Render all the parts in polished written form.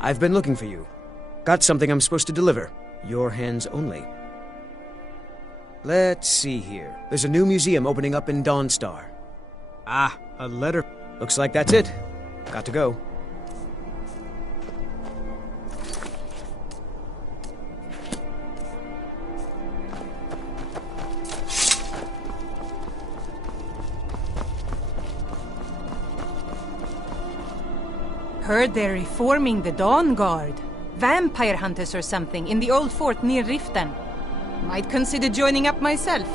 I've been looking for you. Got something I'm supposed to deliver. Your hands only. Let's see here. There's a new museum opening up in Dawnstar. Ah, a letter. Looks like that's it. Got to go. Heard they're reforming the Dawn Guard. Vampire hunters or something in the old fort near Riften. Might consider joining up myself.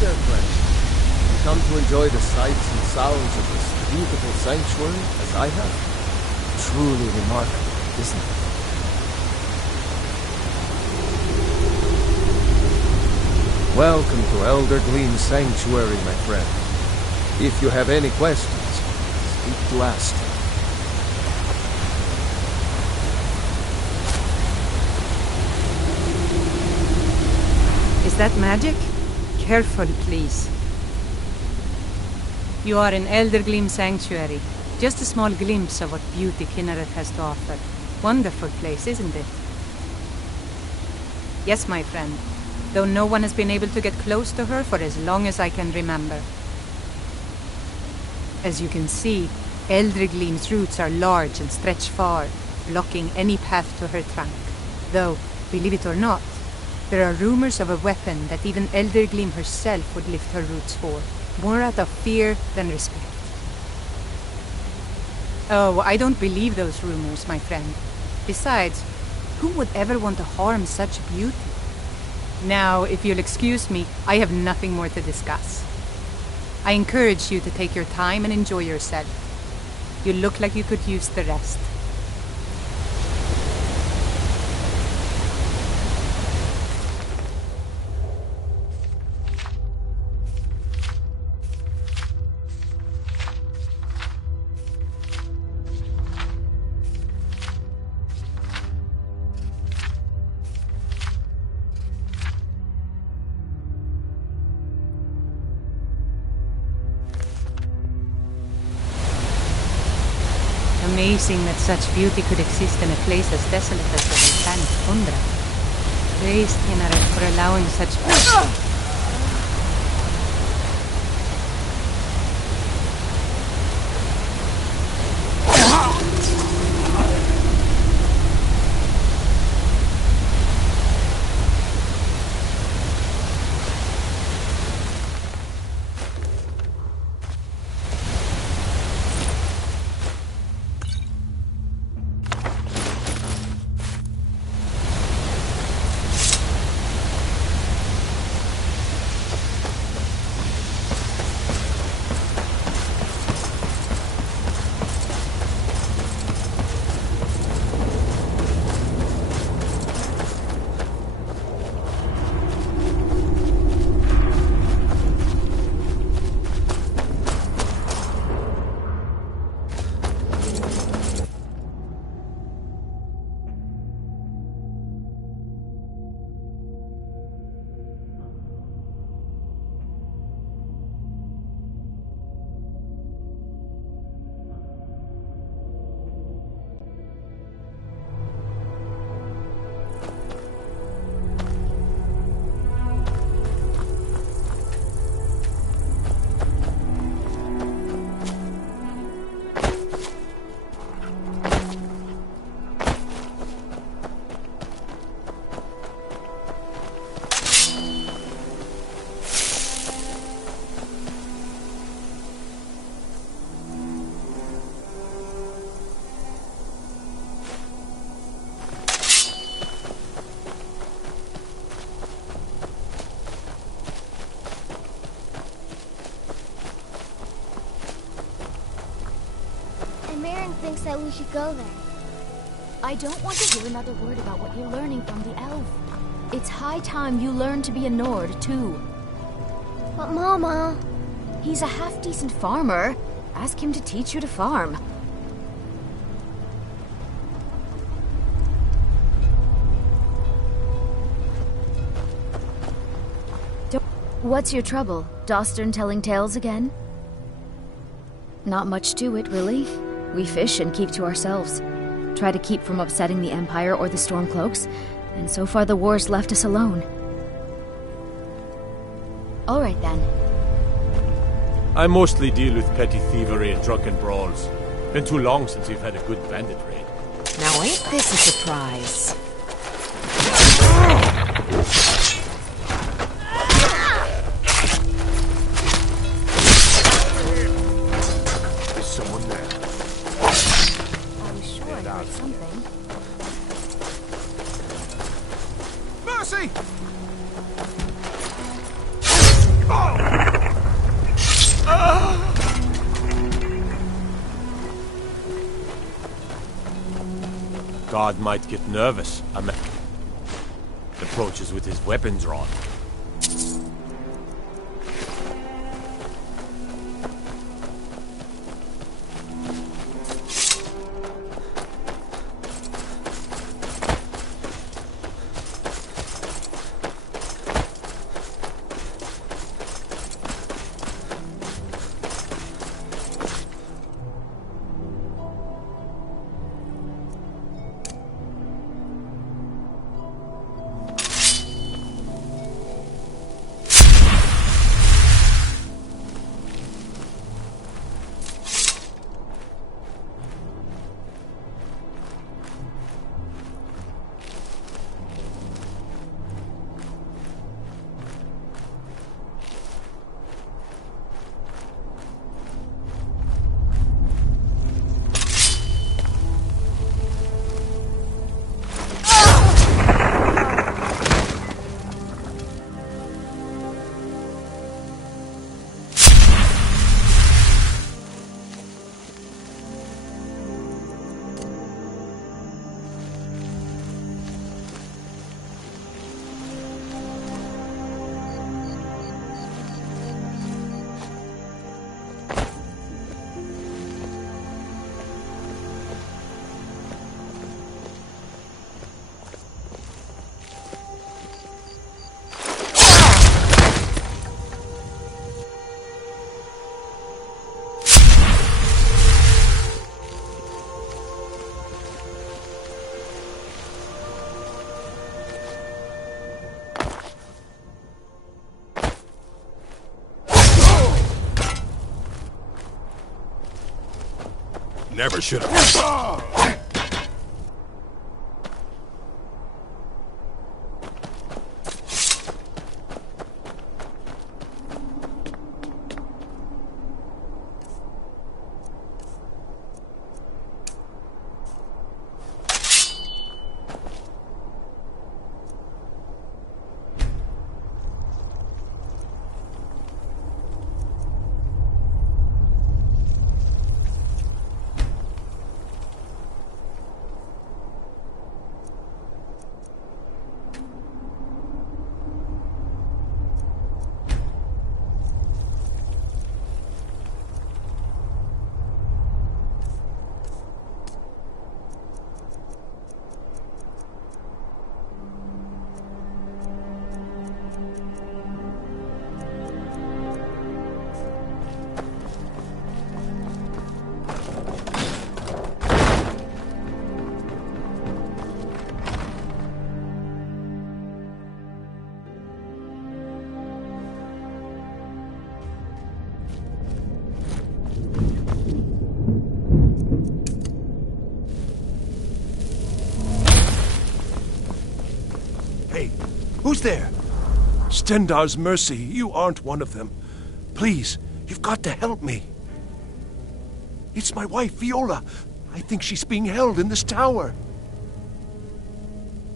there, friend. You come to enjoy the sights and sounds of this beautiful sanctuary, as I have? Truly remarkable, isn't it? Welcome to Elder Gleam's sanctuary, my friend. If you have any questions, speak to Asta. Is that magic? Careful, please. You are in Eldergleam Sanctuary. Just a small glimpse of what beauty Kinneret has to offer. Wonderful place, isn't it? Yes, my friend. Though no one has been able to get close to her for as long as I can remember. As you can see, Eldergleam's roots are large and stretch far, blocking any path to her trunk. Though, believe it or not, there are rumors of a weapon that even Eldergleam herself would lift her roots for, more out of fear than respect. Oh, I don't believe those rumors, my friend. Besides, who would ever want to harm such beauty? Now, if you'll excuse me, I have nothing more to discuss. I encourage you to take your time and enjoy yourself. You look like you could use the rest. Amazing that such beauty could exist in a place as desolate as the volcanic tundra. Praise Kinneret for allowing such... Thinks that we should go there. I don't want to hear another word about what you're learning from the elf. It's high time you learn to be a Nord, too. But Mama... He's a half-decent farmer. Ask him to teach you to farm. What's your trouble? Dostern telling tales again? Not much to it, really. We fish and keep to ourselves. Try to keep from upsetting the Empire or the Stormcloaks, and so far the war's left us alone. All right, then. I mostly deal with petty thievery and drunken brawls. Been too long since we've had a good bandit raid. Now ain't this a surprise? There's someone there. I was sure I heard something. Mercy! Oh! god might get nervous. A man approaches with his weapon drawn. Never should have. Hey, who's there? Stendar's mercy, you aren't one of them. Please, you've got to help me. It's my wife, Viola. I think she's being held in this tower.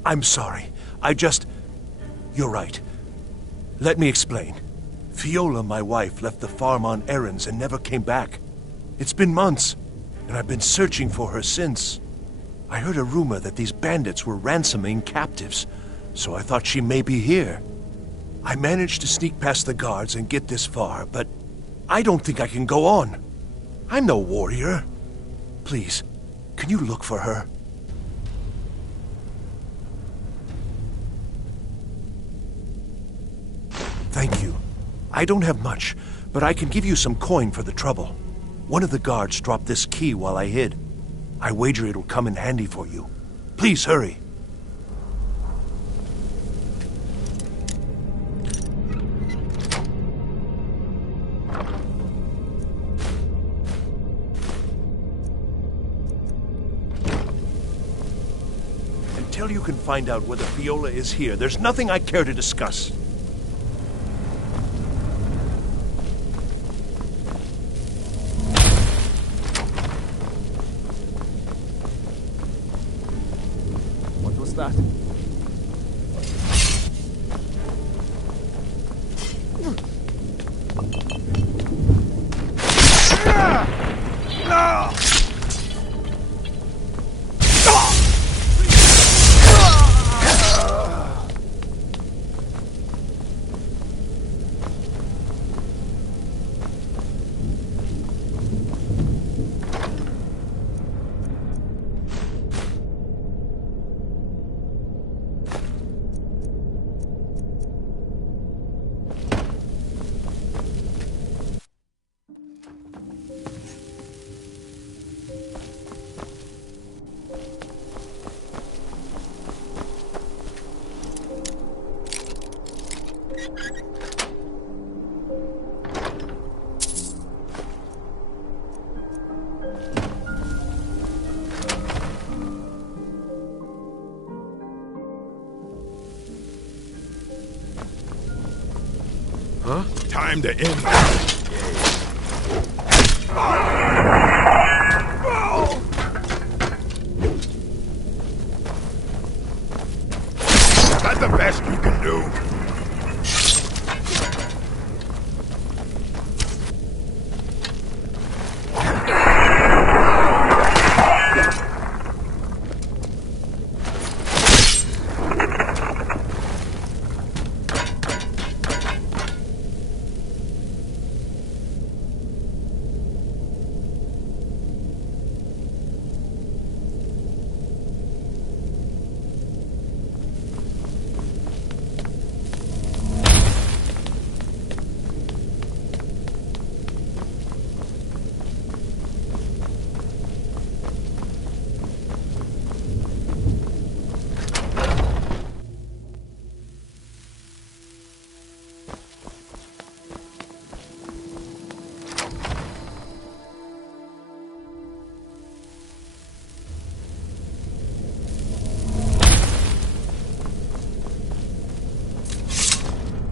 I'm sorry. You're right. Let me explain. Viola, my wife, left the farm on errands and never came back. It's been months, and I've been searching for her since. I heard a rumor that these bandits were ransoming captives, so I thought she may be here. I managed to sneak past the guards and get this far, but I don't think I can go on. I'm no warrior. Please, can you look for her? Thank you. I don't have much, but I can give you some coin for the trouble. One of the guards dropped this key while I hid. I wager it'll come in handy for you. Please hurry. Until you can find out whether Viola is here, there's nothing I care to discuss. What was that? Time to end this. Is that the best you can do?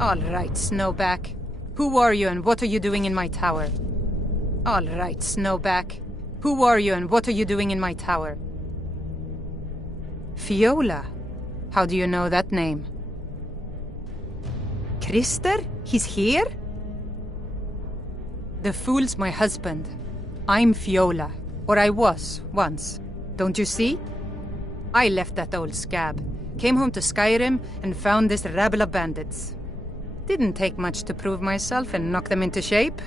All right, Snowback. Who are you and what are you doing in my tower? All right, Snowback. Who are you and what are you doing in my tower? Fiola? How do you know that name? Krister? He's here? The fool's my husband. I'm Fiola. Or I was, once. Don't you see? I left that old scab, came home to Skyrim, and found this rabble of bandits. Didn't take much to prove myself and knock them into shape.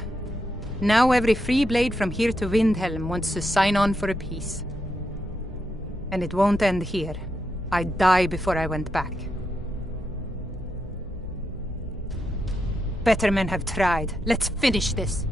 Now every free blade from here to Windhelm wants to sign on for a peace. And it won't end here. I'd die before I went back. Better men have tried. Let's finish this.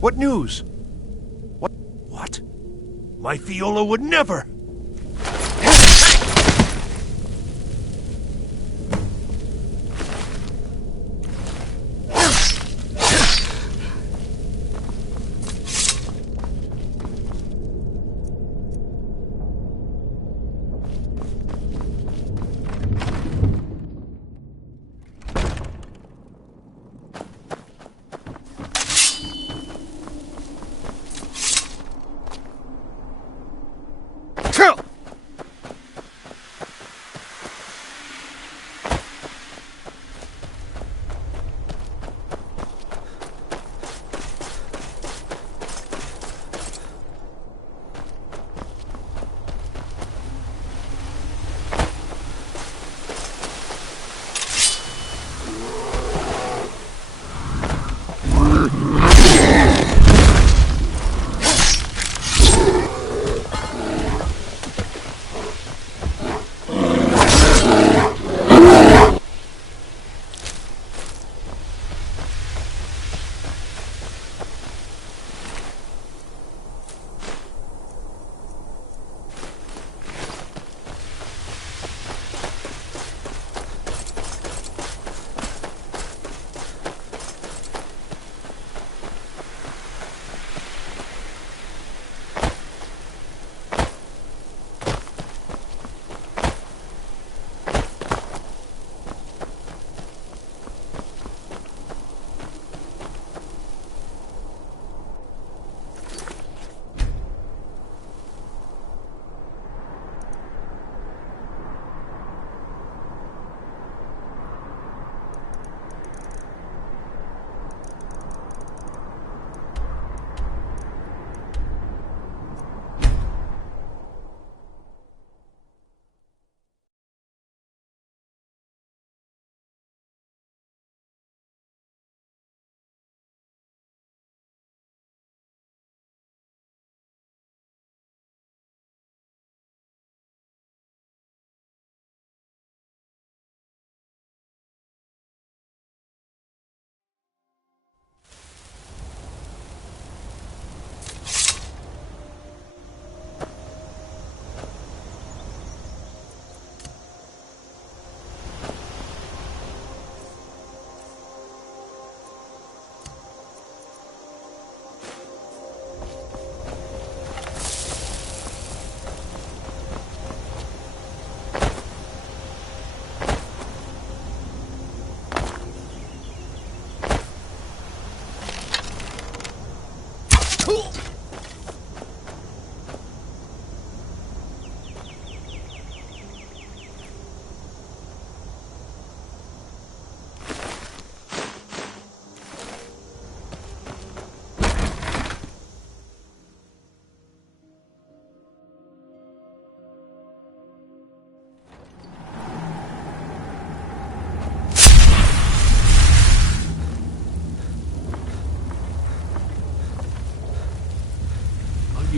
What news? What? My Fiola would never!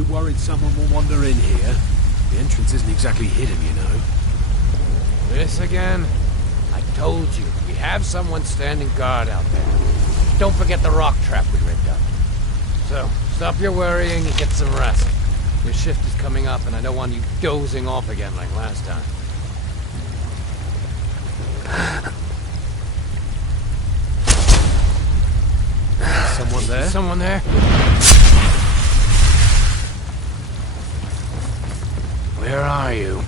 worried someone will wander in here. The entrance isn't exactly hidden, you know. This again? I told you, we have someone standing guard out there. Don't forget the rock trap we rigged up. So, stop your worrying and get some rest. Your shift is coming up, and I don't want you dozing off again like last time. Someone there? Someone there? Where are you?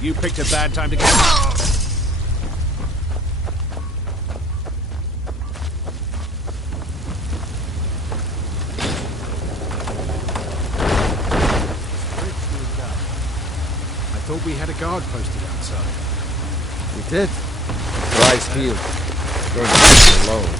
You picked a bad time to get... I thought we had a guard posted outside. We did. Your eyes healed. Don't leave me alone.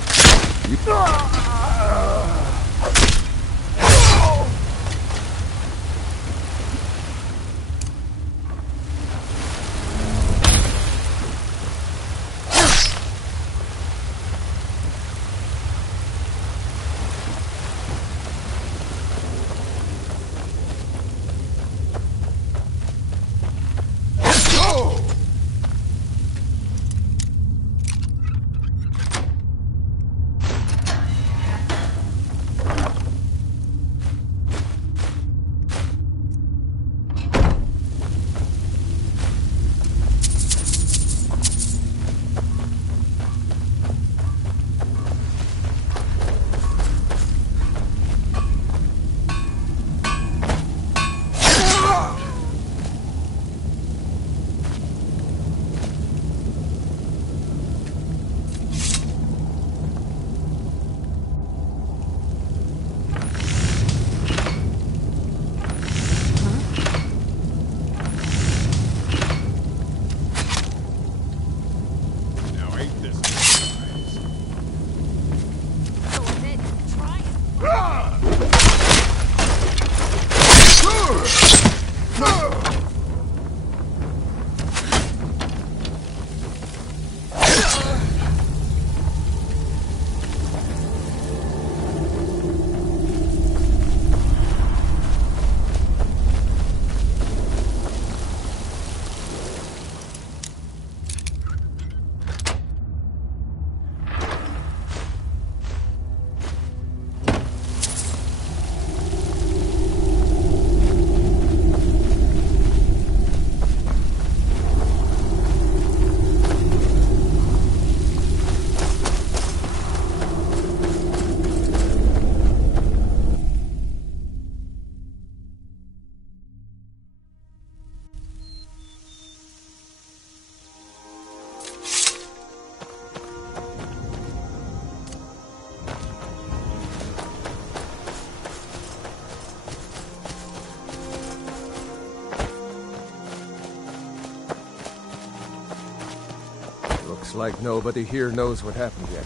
Looks like nobody here knows what happened yet.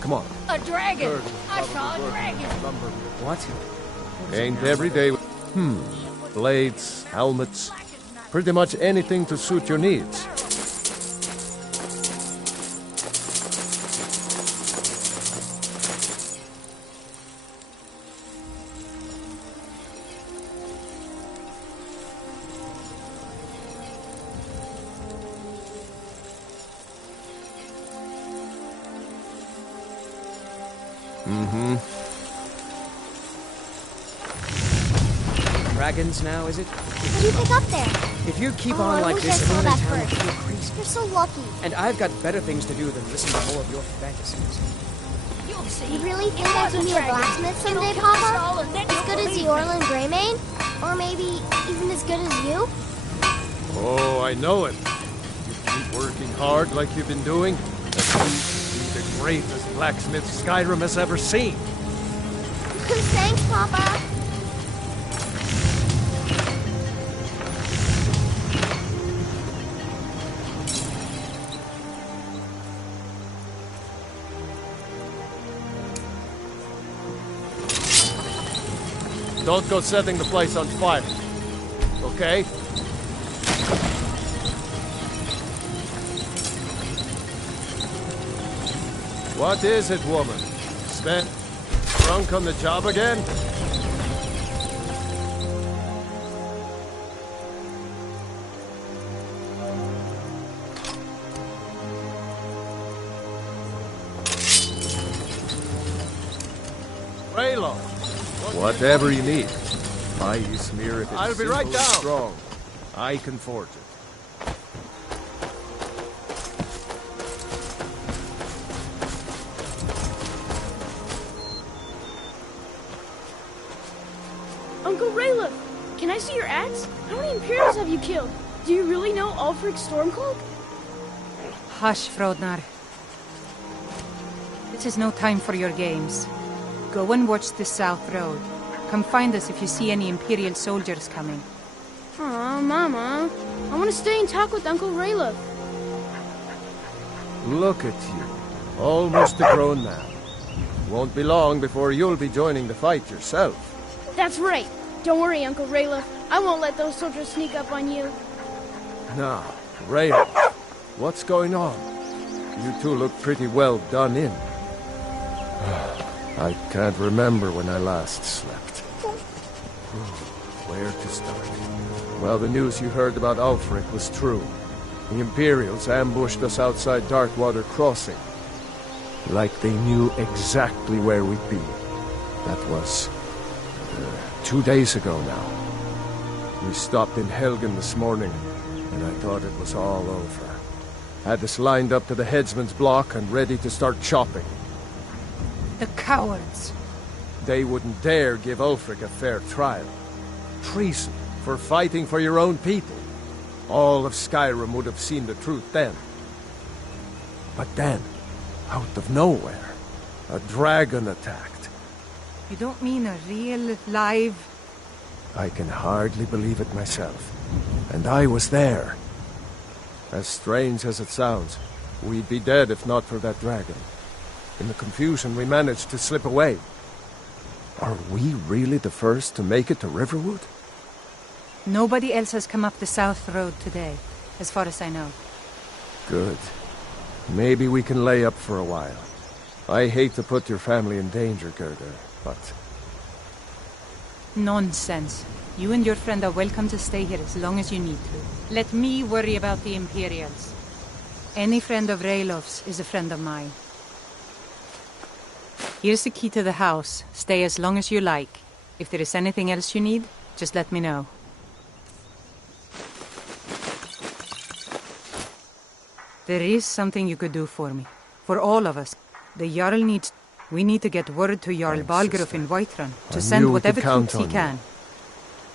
Come on. A dragon! I saw a dragon! What? Ain't every day. Blades, helmets, pretty much anything to suit your needs. Dragons now, is it? What do you pick up there? If you keep Oh, on I like wish this, I saw everyone in that town will first. feel crazy. You're so lucky. And I've got better things to do than listen to more of your fantasies. You'll see. You really think I can be a blacksmith someday, Papa? As good as the Orlin Greymane? Or maybe even as good as you? Oh, I know it. You keep working hard like you've been doing, and you'll be the greatest blacksmith Skyrim has ever seen. Thanks, Papa. Don't go setting the place on fire. Okay? What is it, woman? Drunk on the job again? Raylo. Whatever you need. My smear if it's I'll be right simple and down. strong. I can forge it. Uncle Raylo, can I see your axe? How many Imperials have you killed? Do you really know Ulfric's Stormcloak? Hush, Frodnar. This is no time for your games. Go and watch the South Road. Come find us if you see any Imperial soldiers coming. Aw, Mama. I want to stay and talk with Uncle Raylo. Look at you. Almost a grown man. Won't be long before you'll be joining the fight yourself. That's right. Don't worry, Uncle Raylo. I won't let those soldiers sneak up on you. Now, Raylo, what's going on? You two look pretty well done in. I can't remember when I last slept. Where to start? Well, the news you heard about Ulfric was true. The Imperials ambushed us outside Darkwater Crossing. Like they knew exactly where we'd be. That was 2 days ago now. We stopped in Helgen this morning, and I thought it was all over. Had us lined up to the headsman's block and ready to start chopping. The cowards! They wouldn't dare give Ulfric a fair trial. Treason for fighting for your own people. All of Skyrim would have seen the truth then. But then, out of nowhere, a dragon attacked. You don't mean a real, live... I can hardly believe it myself. And I was there. As strange as it sounds, we'd be dead if not for that dragon. In the confusion, we managed to slip away. Are we really the first to make it to Riverwood? Nobody else has come up the South Road today, as far as I know. Good. Maybe we can lay up for a while. I hate to put your family in danger, Gerda, but... Nonsense. You and your friend are welcome to stay here as long as you need to. Let me worry about the Imperials. Any friend of Raylov's is a friend of mine. Here's the key to the house. Stay as long as you like. If there is anything else you need, just let me know. There is something you could do for me. For all of us. The Jarl needs... We need to get word to Jarl Balgruuf in Whiterun to send whatever troops he can.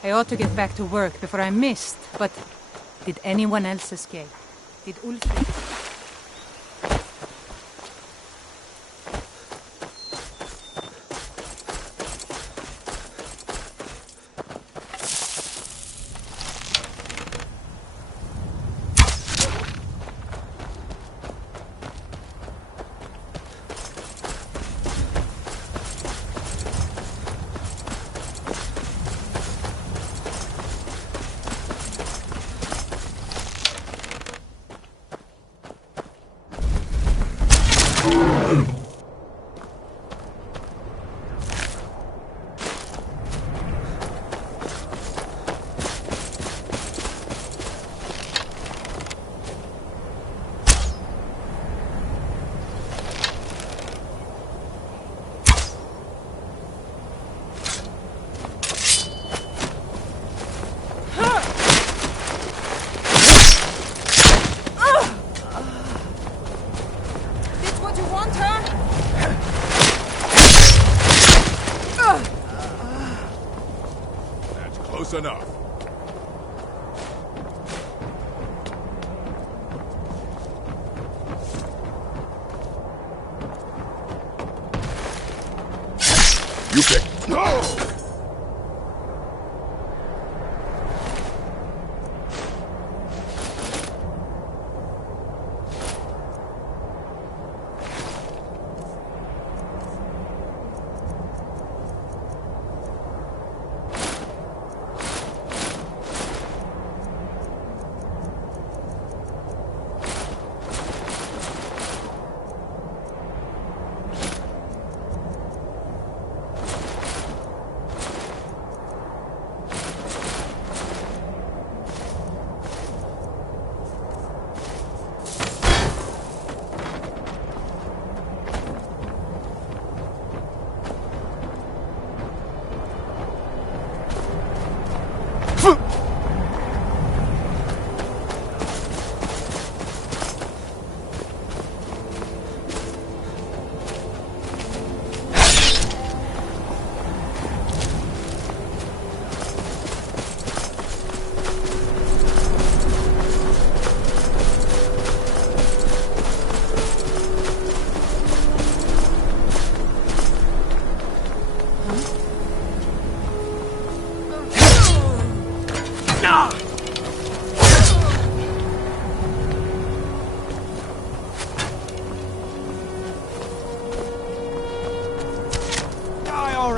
I ought to get back to work before I missed, but... Did anyone else escape? Did Ulfric... Enough. You pick. No!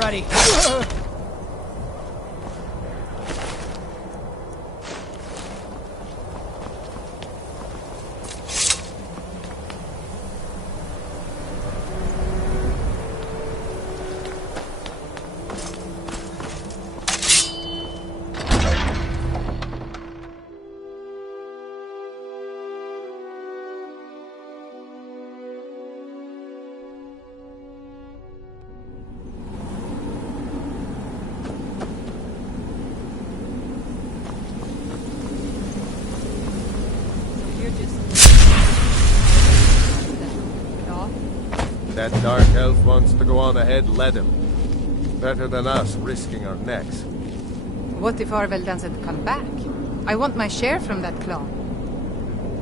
buddy. That dark elf wants to go on ahead, let him. Better than us risking our necks. What if Arvel doesn't come back? I want my share from that claw.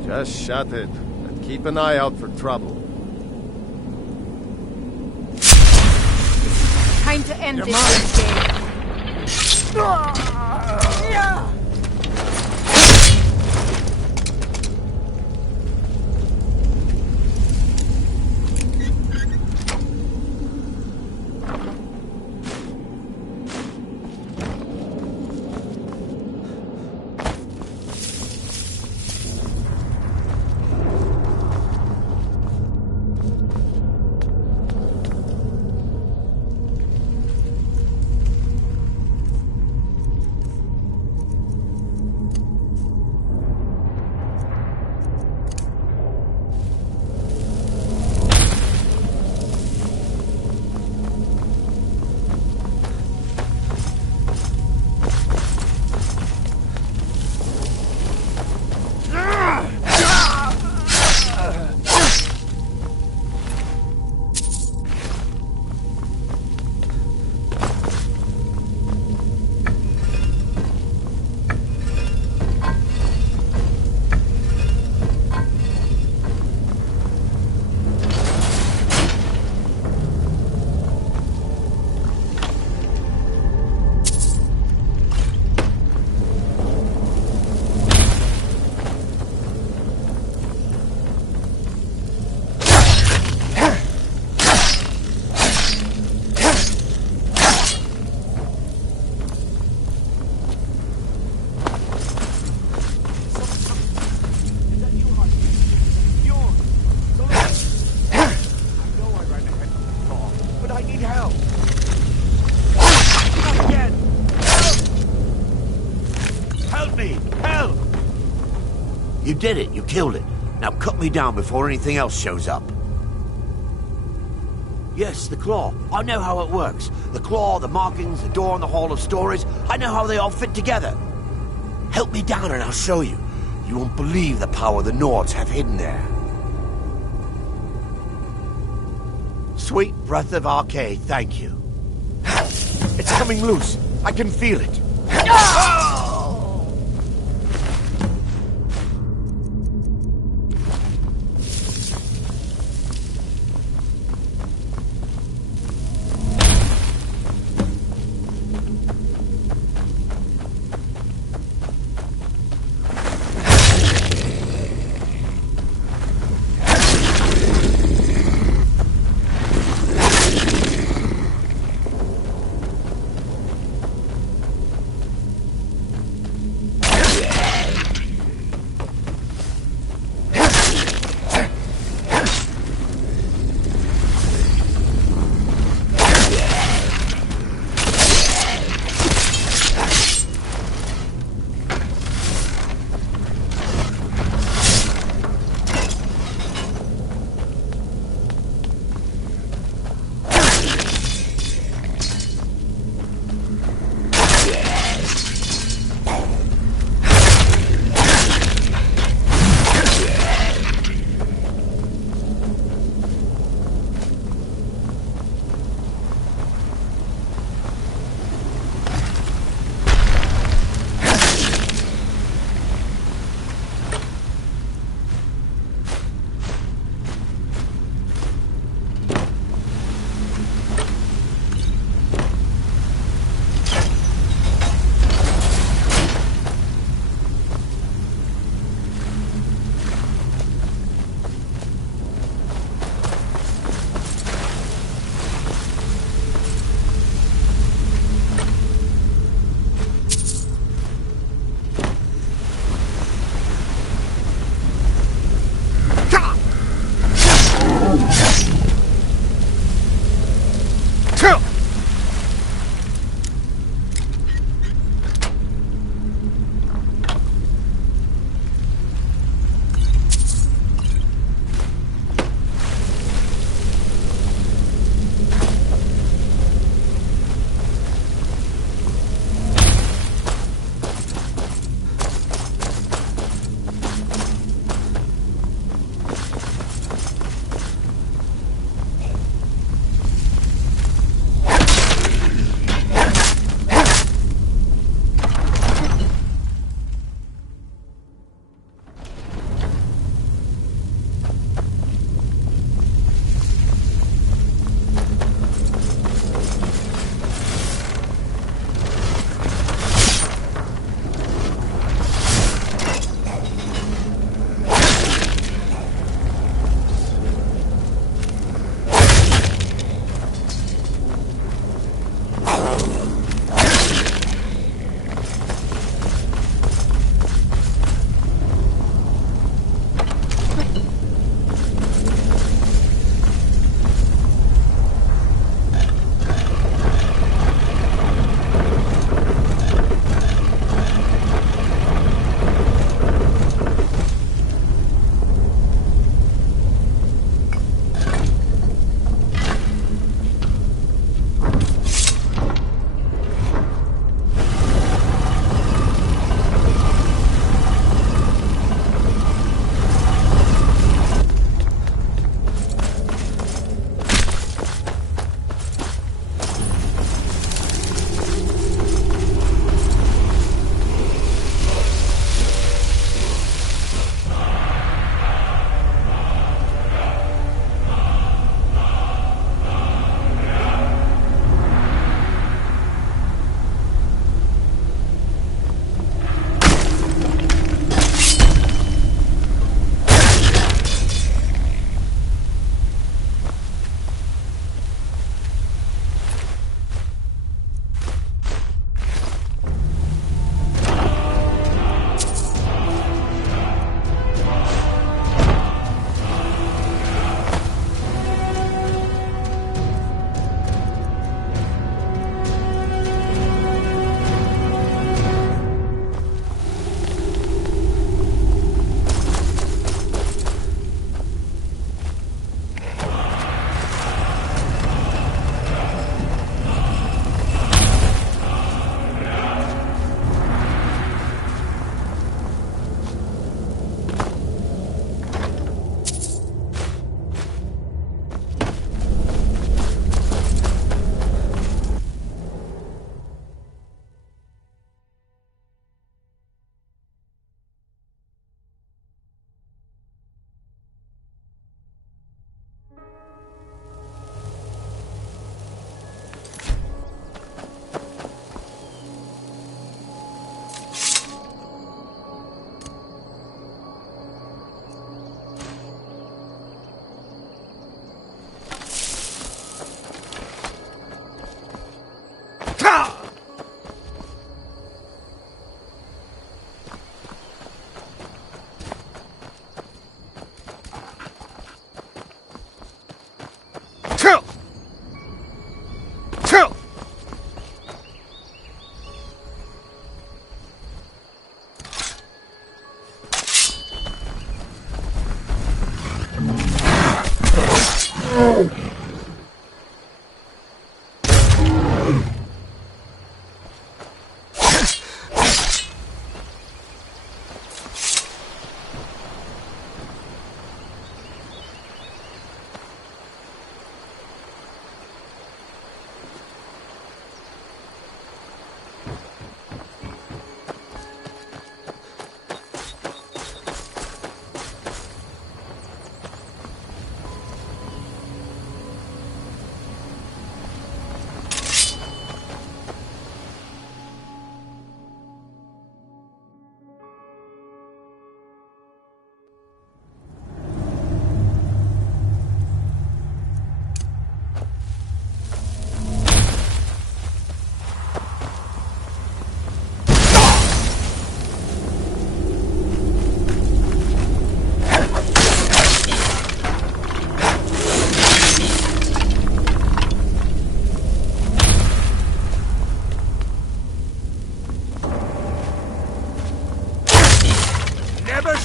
Just shut it, and keep an eye out for trouble. Time to end this game. You did it. You killed it. Now cut me down before anything else shows up. Yes, the claw. I know how it works. The claw, the markings, the door in the Hall of Stories. I know how they all fit together. Help me down and I'll show you. You won't believe the power the Nords have hidden there. Sweet breath of Arcade, thank you. It's coming loose. I can feel it.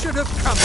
Should have come.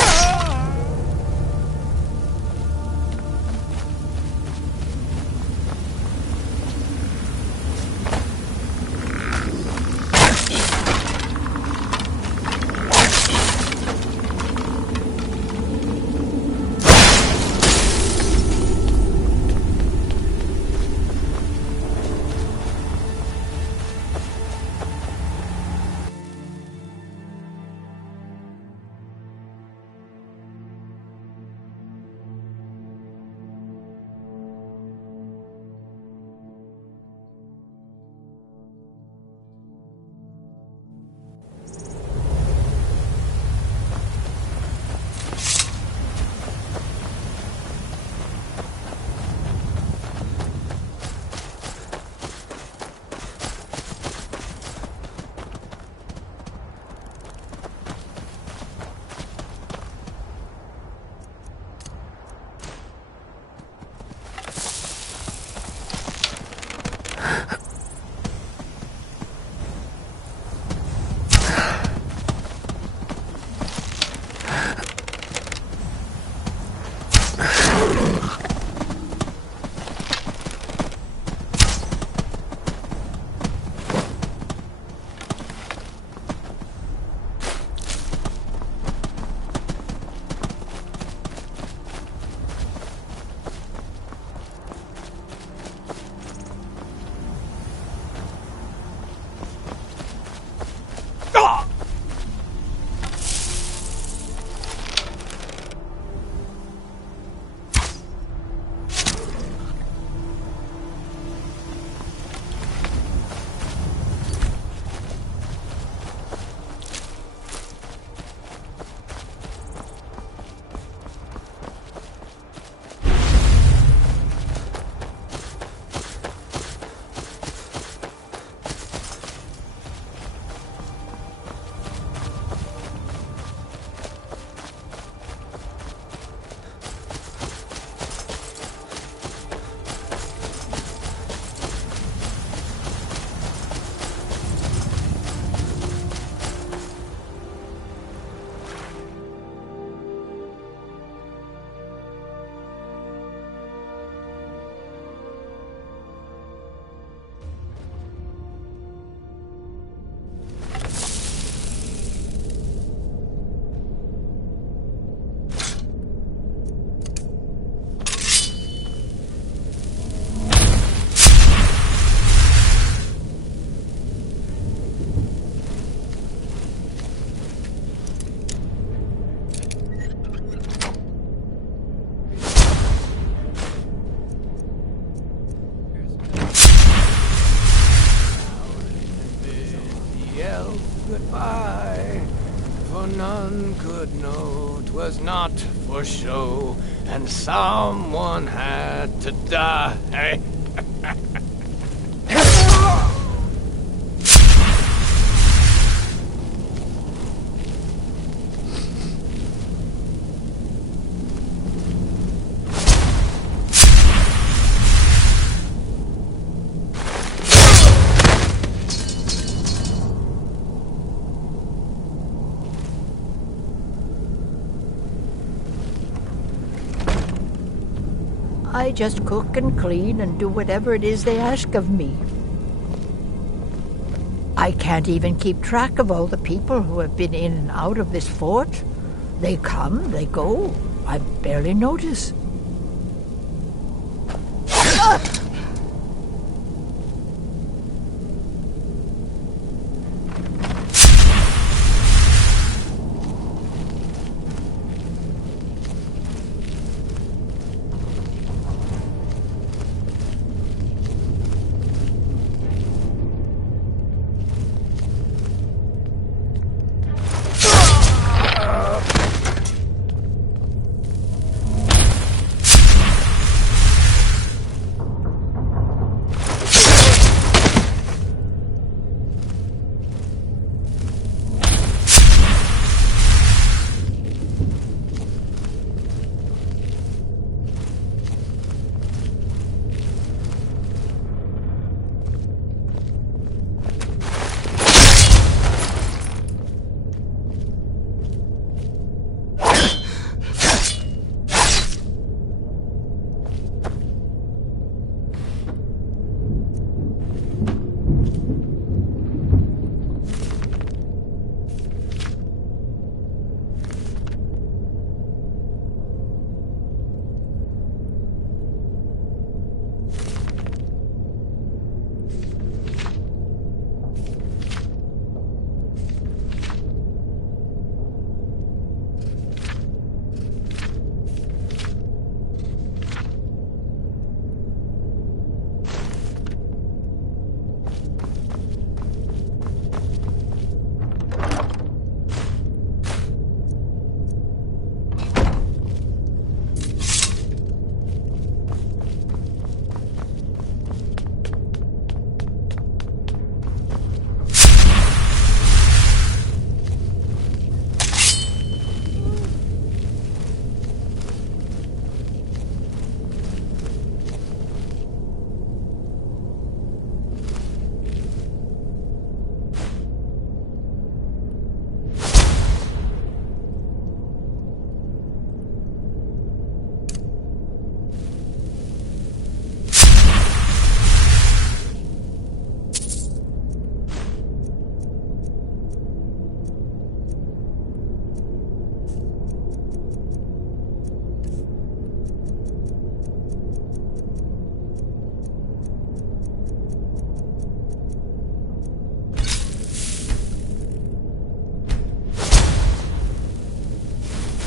Goodbye, for none could know 'twas not for show, and someone had to die. I just cook and clean and do whatever it is they ask of me. I can't even keep track of all the people who have been in and out of this fort. They come, they go. I barely notice.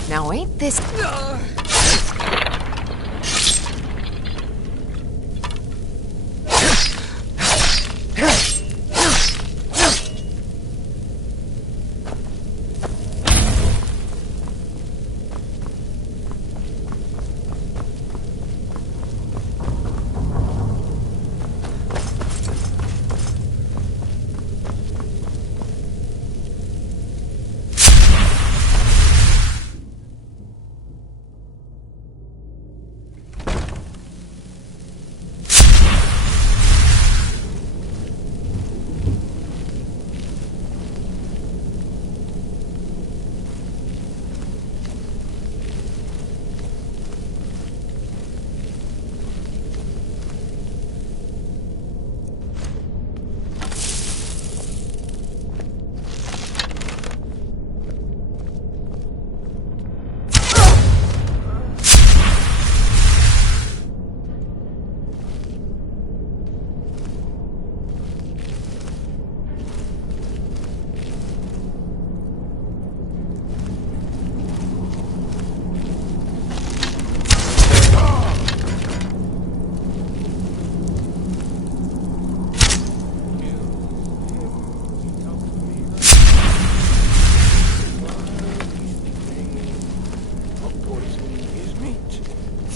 Now ain't this...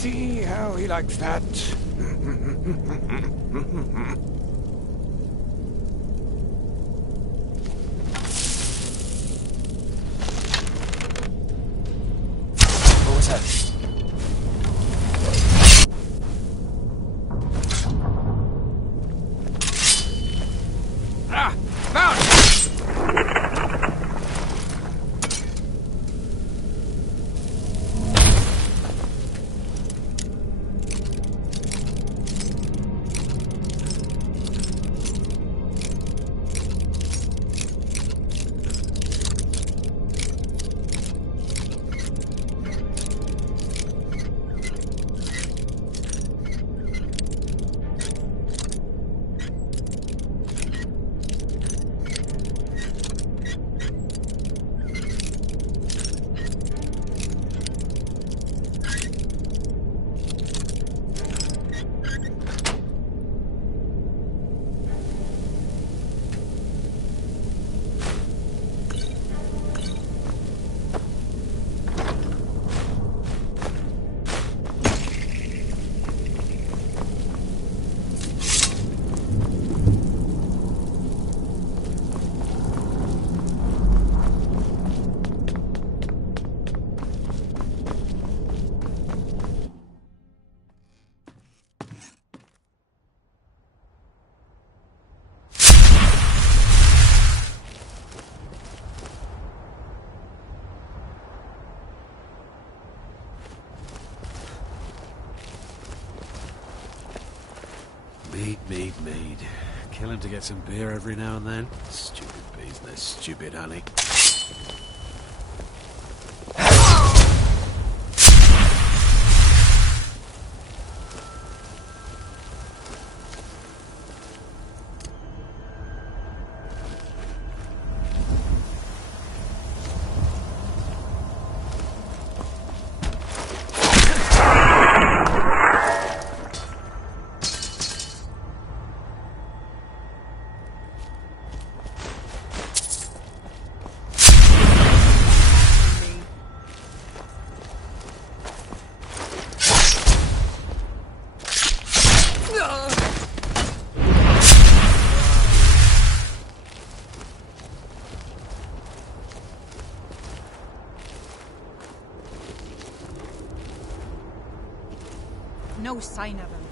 See how he likes that? What was that? Ah! Found it! Mead. Kill him to get some beer every now and then. Stupid bees and their stupid honey. No sign of him.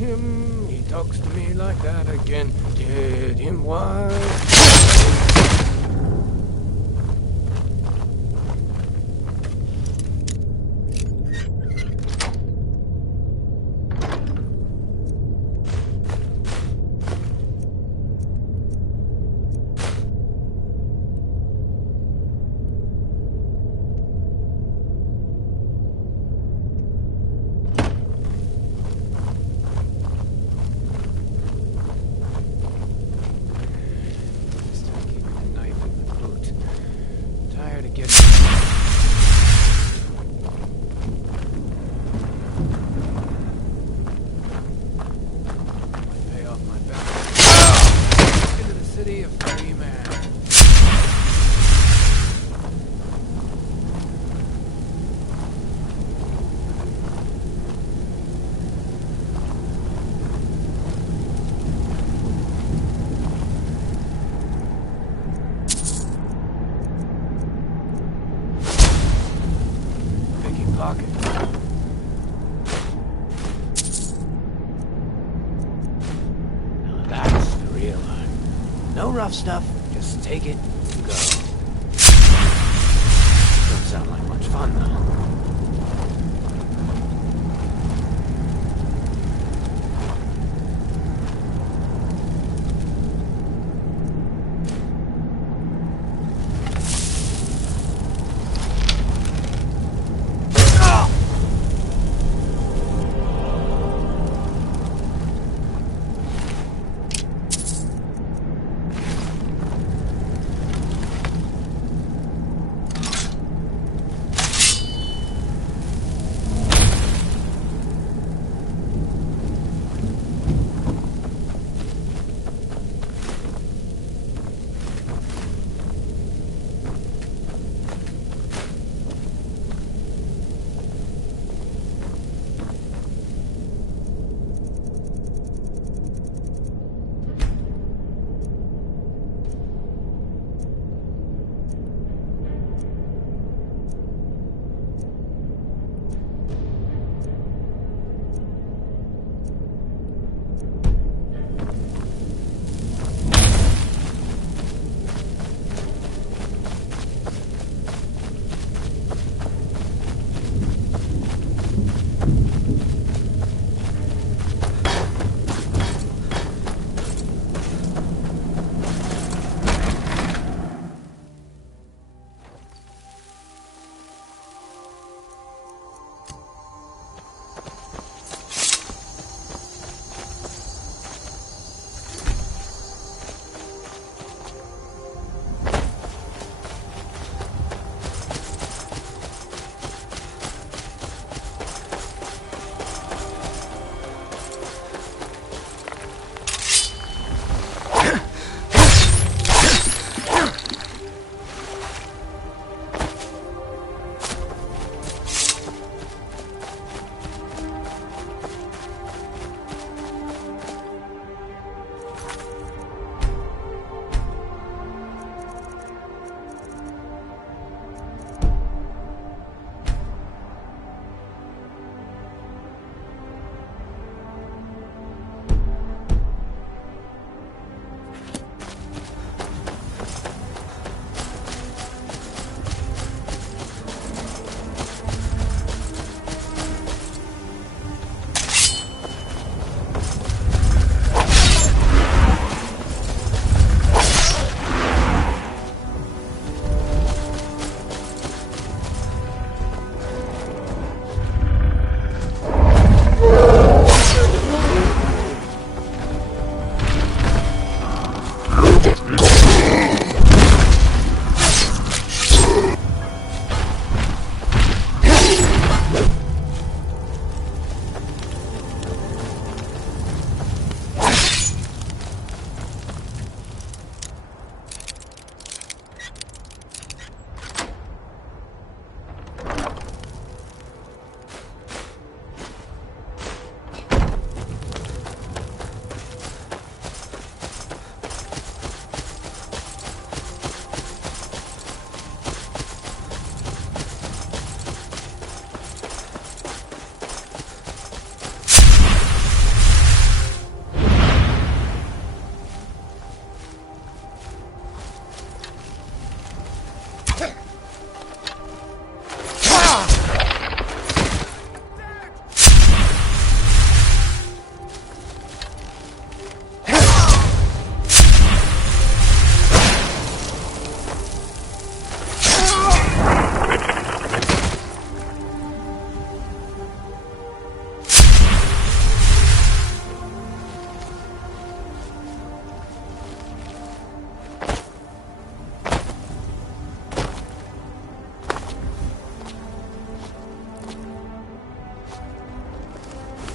him, he talks to me like that again. Get him wild. pocket. Now that's the real art. No rough stuff, just take it and go. Doesn't sound like much fun, though.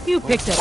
You picked it.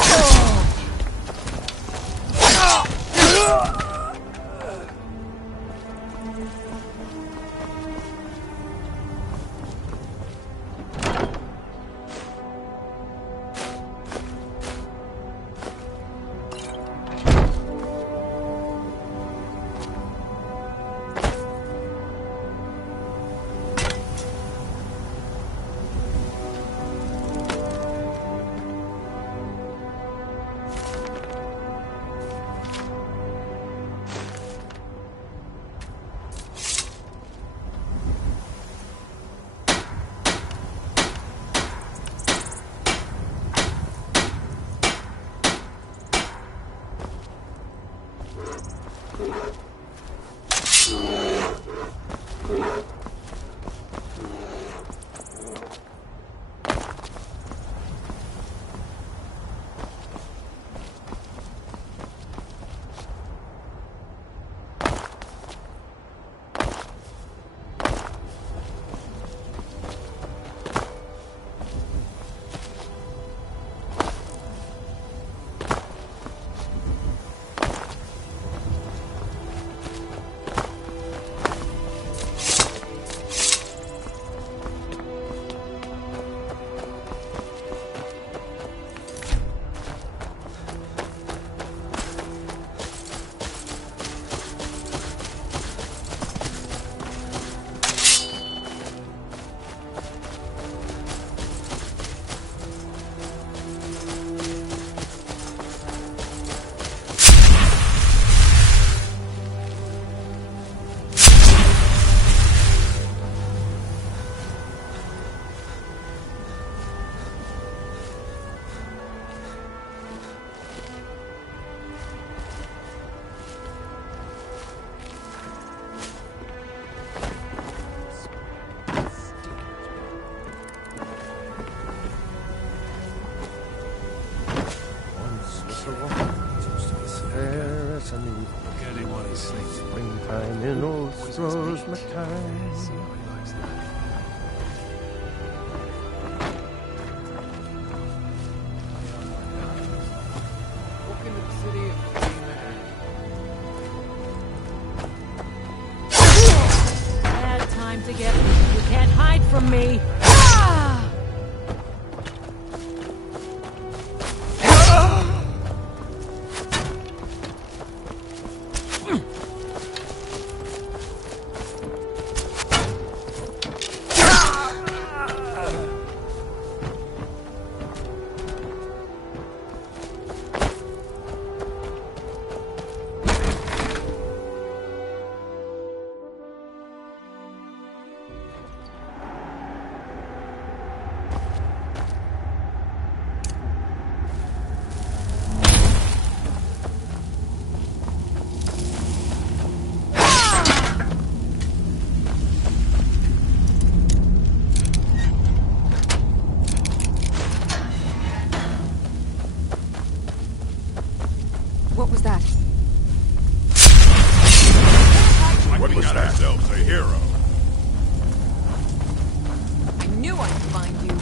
in old Stroh's time. Bad time to get. You can't hide from me. What was that? What was that? Ourselves a hero. I knew I'd find you.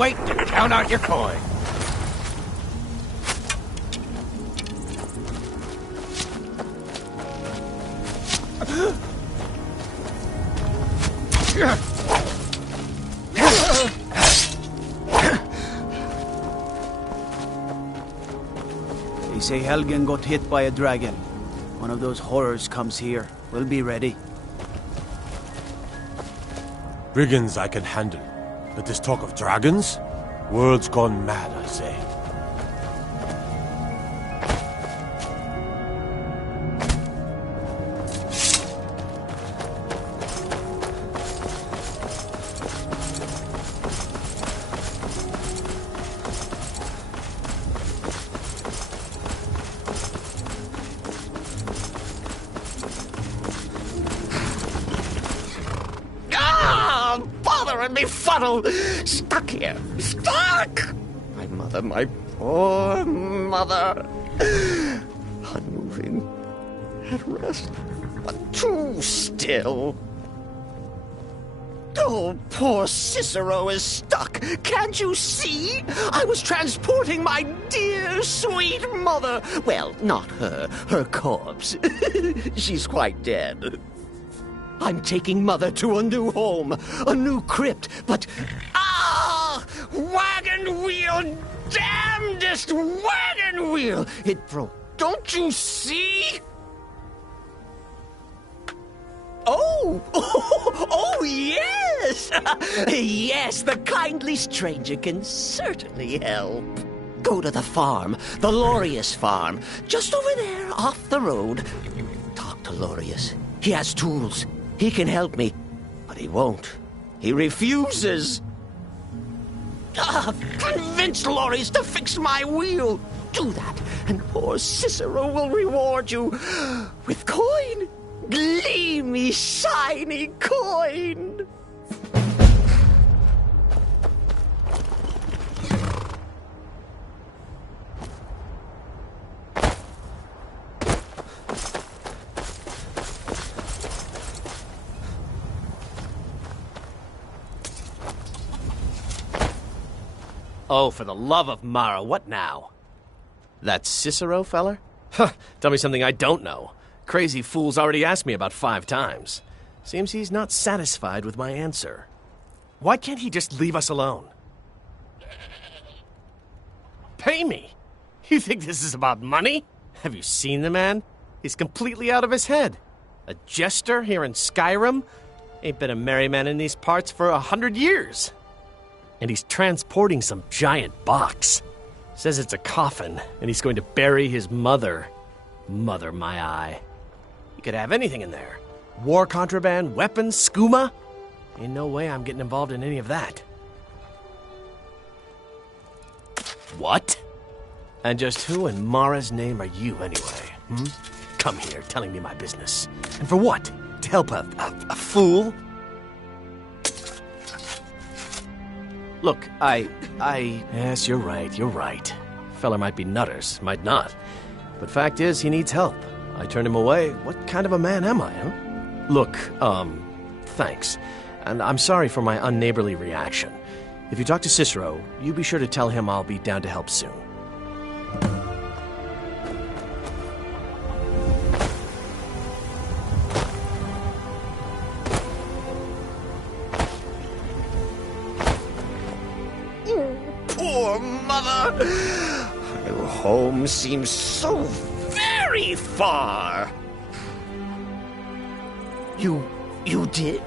wait to count out your coin. They say Helgen got hit by a dragon. One of those horrors comes here. We'll be ready. Brigands I can handle, but this talk of dragons? World's gone mad, I say. Stuck here. Stuck! My mother, my poor mother. Unmoving. At rest. But too still. Oh, poor Cicero is stuck. Can't you see? I was transporting my dear, sweet mother. Well, not her. Her corpse. She's quite dead. I'm taking Mother to a new home, a new crypt, but... Ah! Wagon wheel! Damnedest wagon wheel! It broke. Don't you see? Oh! Oh, yes! Yes, the kindly stranger can certainly help. Go to the farm, the Lorius farm, just over there, off the road. Talk to Lorius. He has tools. He can help me, but he won't. He refuses. Convince Lorius to fix my wheel. Do that, and poor Cicero will reward you with coin. Gleamy, shiny coin. Oh, for the love of Mara, what now? That Cicero feller? Huh, tell me something I don't know. Crazy fool's already asked me about 5 times. Seems he's not satisfied with my answer. Why can't he just leave us alone? Pay me? You think this is about money? Have you seen the man? He's completely out of his head. A jester here in Skyrim? Ain't been a merry man in these parts for 100 years. And he's transporting some giant box. Says it's a coffin, and he's going to bury his mother. Mother, my eye. He could have anything in there. War contraband, weapons, skooma. Ain't no way I'm getting involved in any of that. What? And just who in Mara's name are you, anyway? Come here, telling me my business. And for what? To help a fool? Look, Yes, you're right. Fella might be nutters, might not. But fact is, he needs help. I turned him away. What kind of a man am I, huh? Look, thanks. And I'm sorry for my unneighborly reaction. If you talk to Cicero, you be sure to tell him I'll be down to help soon. Poor mother! Her new home seems so very far. You did?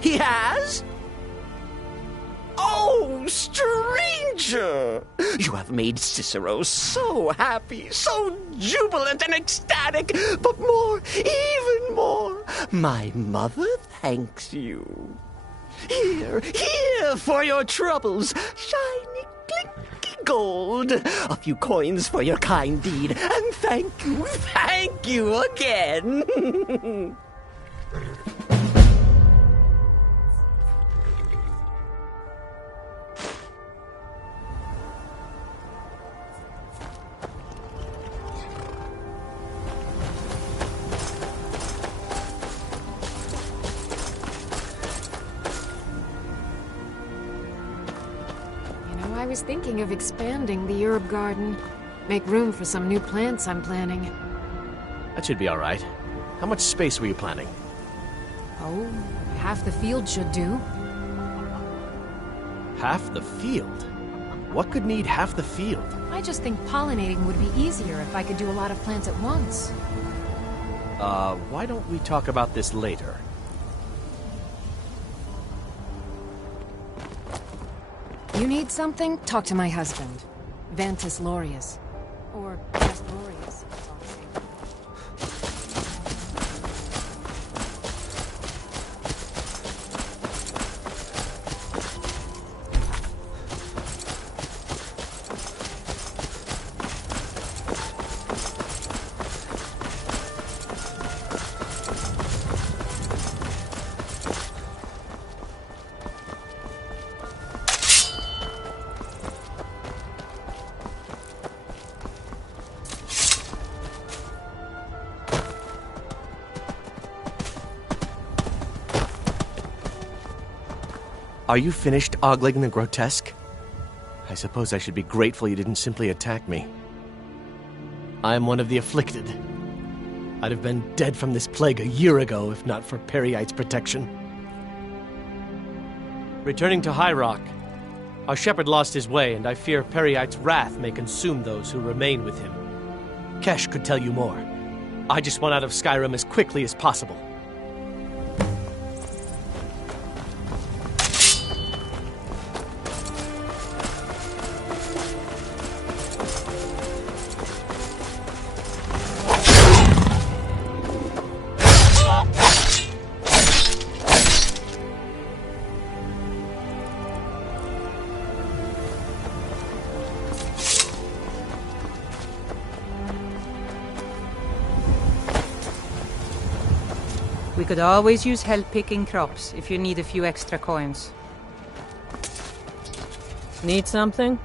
He has? Oh, stranger! You have made Cicero so happy, so jubilant and ecstatic, but more, even more, my mother thanks you. Here for your troubles, shiny, clinky gold, a few coins for your kind deed, and thank you again. I was thinking of expanding the herb garden. Make room for some new plants I'm planting. That should be all right. How much space were you planning? Oh, half the field should do. Half the field? What could need half the field? I just think pollinating would be easier if I could do a lot of plants at once. Why don't we talk about this later? You need something? Talk to my husband. Vantus Lorius. Or just Lorius, as I'll say. Are you finished ogling the grotesque? I suppose I should be grateful you didn't simply attack me. I am one of the afflicted. I'd have been dead from this plague a year ago if not for Peryite's protection. Returning to High Rock, our shepherd lost his way, and I fear Peryite's wrath may consume those who remain with him. Kesh could tell you more. I just want out of Skyrim as quickly as possible. We could always use help picking crops if you need a few extra coins. Need something?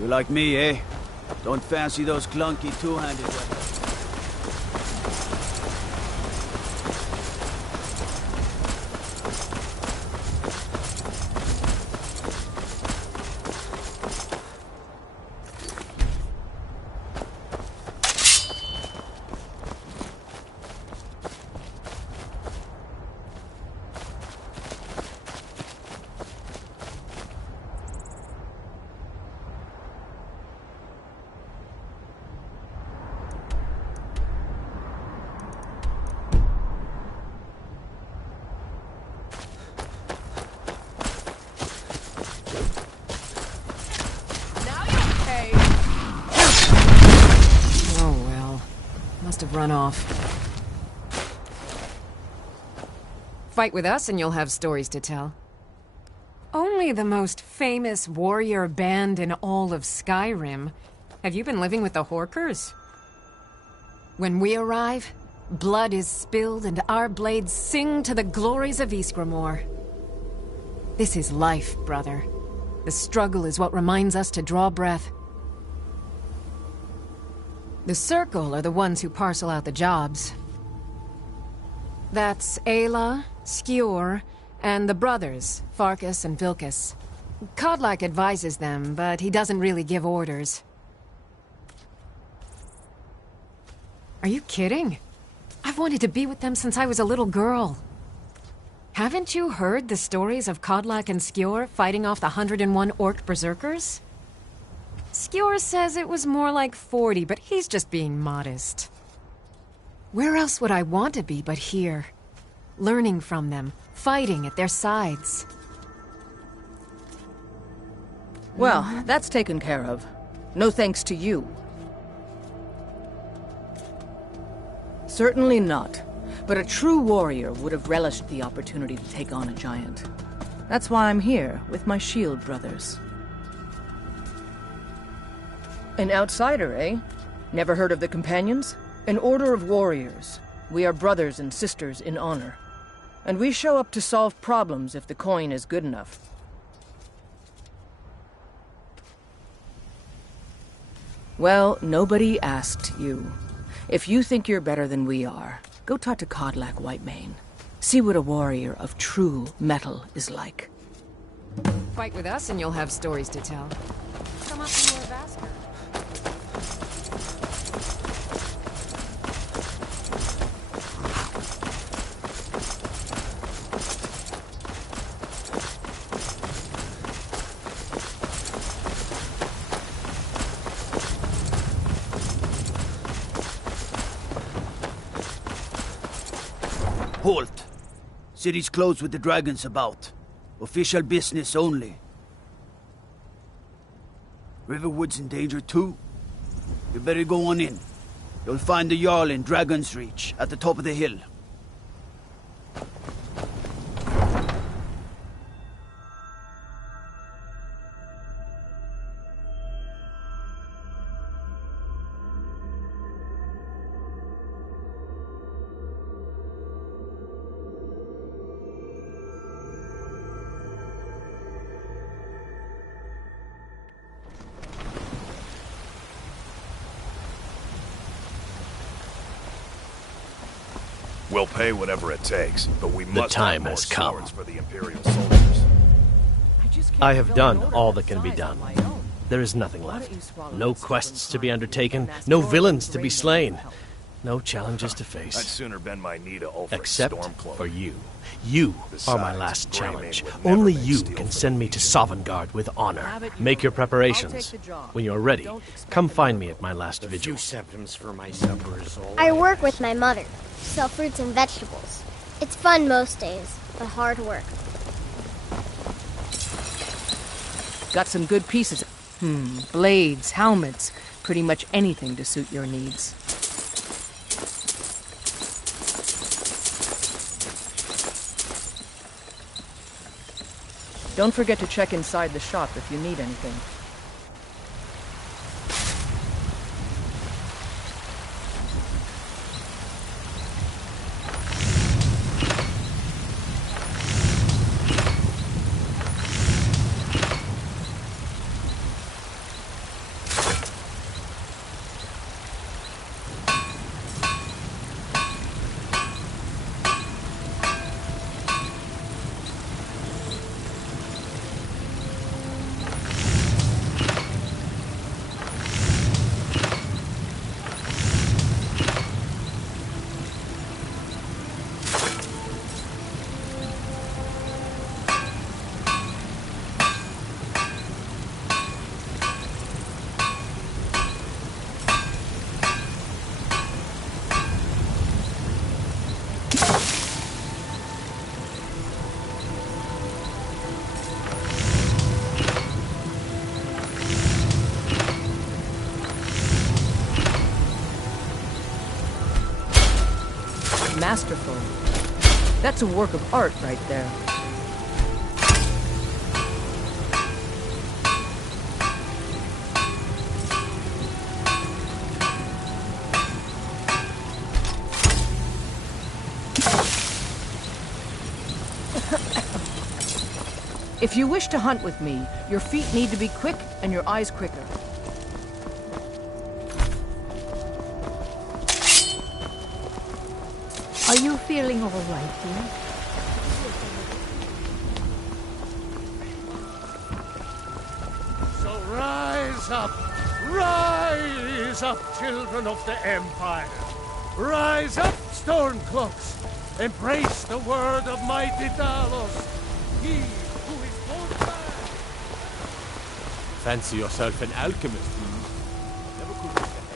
You like me, eh? Don't fancy those clunky two-handed weapons. Run off. Fight with us and you'll have stories to tell. Only the most famous warrior band in all of Skyrim. Have you been living with the Horkers? When we arrive, blood is spilled and our blades sing to the glories of Ysgramor. This is life, brother. The struggle is what reminds us to draw breath. The Circle are the ones who parcel out the jobs. That's Ayla, Skjor, and the brothers, Farkas and Vilkas. Kodlak advises them, but he doesn't really give orders. Are you kidding? I've wanted to be with them since I was a little girl. Haven't you heard the stories of Kodlak and Skjor fighting off the 101 orc berserkers? Skjor says it was more like 40, but he's just being modest. Where else would I want to be but here? Learning from them, fighting at their sides. Well, that's taken care of. No thanks to you. Certainly not. But a true warrior would have relished the opportunity to take on a giant. That's why I'm here, with my shield brothers. An outsider, eh? Never heard of the Companions? An order of warriors. We are brothers and sisters in honor. And we show up to solve problems if the coin is good enough. Well, nobody asked you. If you think you're better than we are, go talk to Codlac Whitemane. See what a warrior of true metal is like. Fight with us and you'll have stories to tell. Come up to your Vasker. Halt! City's closed with the dragons about. Official business only. Riverwood's in danger too. You better go on in. You'll find the Jarl in Dragon's Reach, at the top of the hill. We'll pay whatever it takes, but we must time have more has come. swords for the Imperial soldiers. I have done all that can be done. There is nothing left. No quests to be undertaken, no villains to be slain, no challenges to I'd face. sooner bend my knee to Ulfric's Except Stormcloak. for you. You are my Besides, last Greymane challenge. would never Only make you steel can for send me to Sovngarde with honor. Make your preparations. When you're ready, come find me at my last vigil. Symptoms for my supper is all I work with my mother. Sell fruits and vegetables. It's fun most days, but hard work. Got some good pieces. Blades, helmets, pretty much anything to suit your needs. Don't forget to check inside the shop if you need anything. Masterful. That's a work of art right there. If you wish to hunt with me, your feet need to be quick and your eyes quicker. Are you feeling all right, dear? So rise up, children of the Empire. Rise up, Stormcloaks. Embrace the word of mighty Dalos. He who is born back. Fancy yourself an alchemist, Never could get ahead.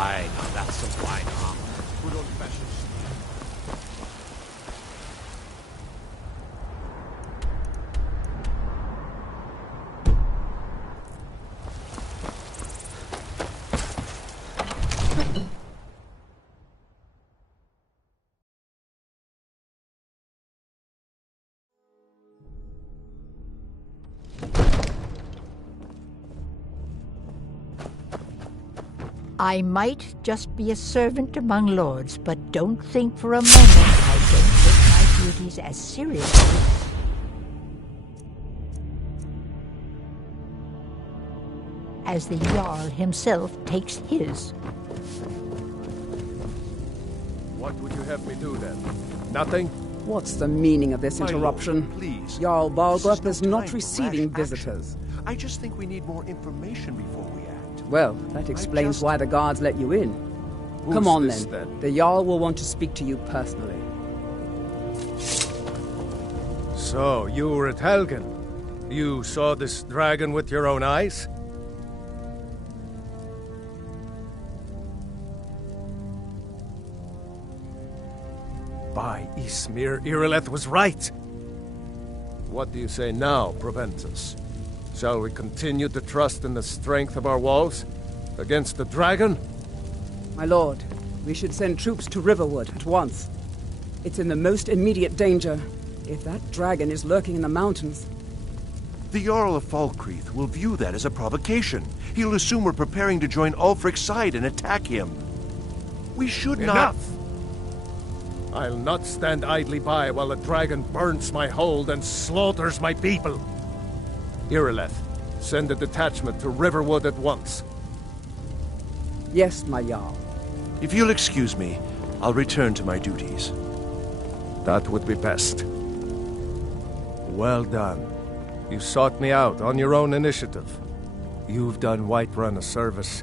Aye, now that's some fine armor. Good old-fashioned I might just be a servant among lords, but don't think for a moment I don't take my duties as seriously as the Jarl himself takes his. What would you have me do then? Nothing? What's the meaning of this My interruption? lord, please. Jarl Balgrup This is no not time for receiving rash visitors. action. I just think we need more information before we act. Well, that explains why the guards let you in. Who's Come on this, then. The Jarl will want to speak to you personally. So, you were at Helgen. You saw this dragon with your own eyes? By Ysmir, Irileth was right! What do you say now, Proventus? Shall we continue to trust in the strength of our walls? Against the dragon? My lord, we should send troops to Riverwood at once. It's in the most immediate danger. If that dragon is lurking in the mountains... The Jarl of Falkreath will view that as a provocation. He'll assume we're preparing to join Ulfric's side and attack him. We should not... Enough! I'll not stand idly by while the dragon burns my hold and slaughters my people. Irileth, send a detachment to Riverwood at once. Yes, my Jarl. If you'll excuse me, I'll return to my duties. That would be best. Well done. You sought me out on your own initiative. You've done Whiterun a service,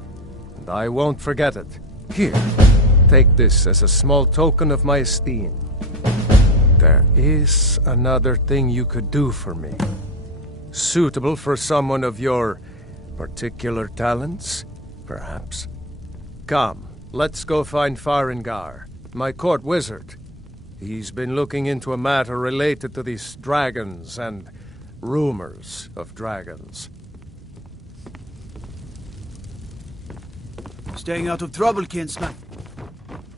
and I won't forget it. Here, take this as a small token of my esteem. There is another thing you could do for me. Suitable for someone of your particular talents, perhaps. Come, let's go find Farengar, my court wizard. He's been looking into a matter related to these dragons and rumors of dragons. Staying out of trouble, kinsman.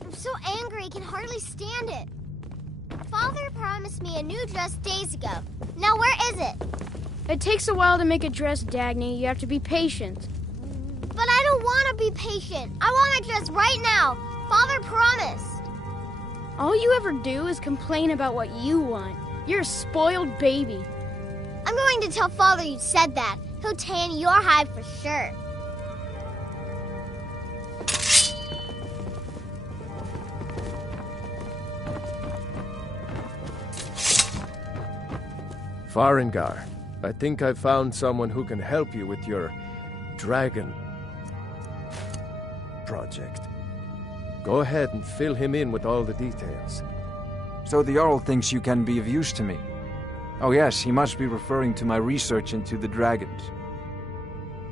I'm so angry I can hardly stand it. Father promised me a new dress days ago. Now where is it? It takes a while to make a dress, Dagny. You have to be patient. But I don't want to be patient. I want my dress right now. Father promised. All you ever do is complain about what you want. You're a spoiled baby. I'm going to tell Father you said that. He'll tan your hide for sure. Farengar, I think I've found someone who can help you with your dragon project. Go ahead and fill him in with all the details. So the Jarl thinks you can be of use to me. Oh yes, he must be referring to my research into the dragons.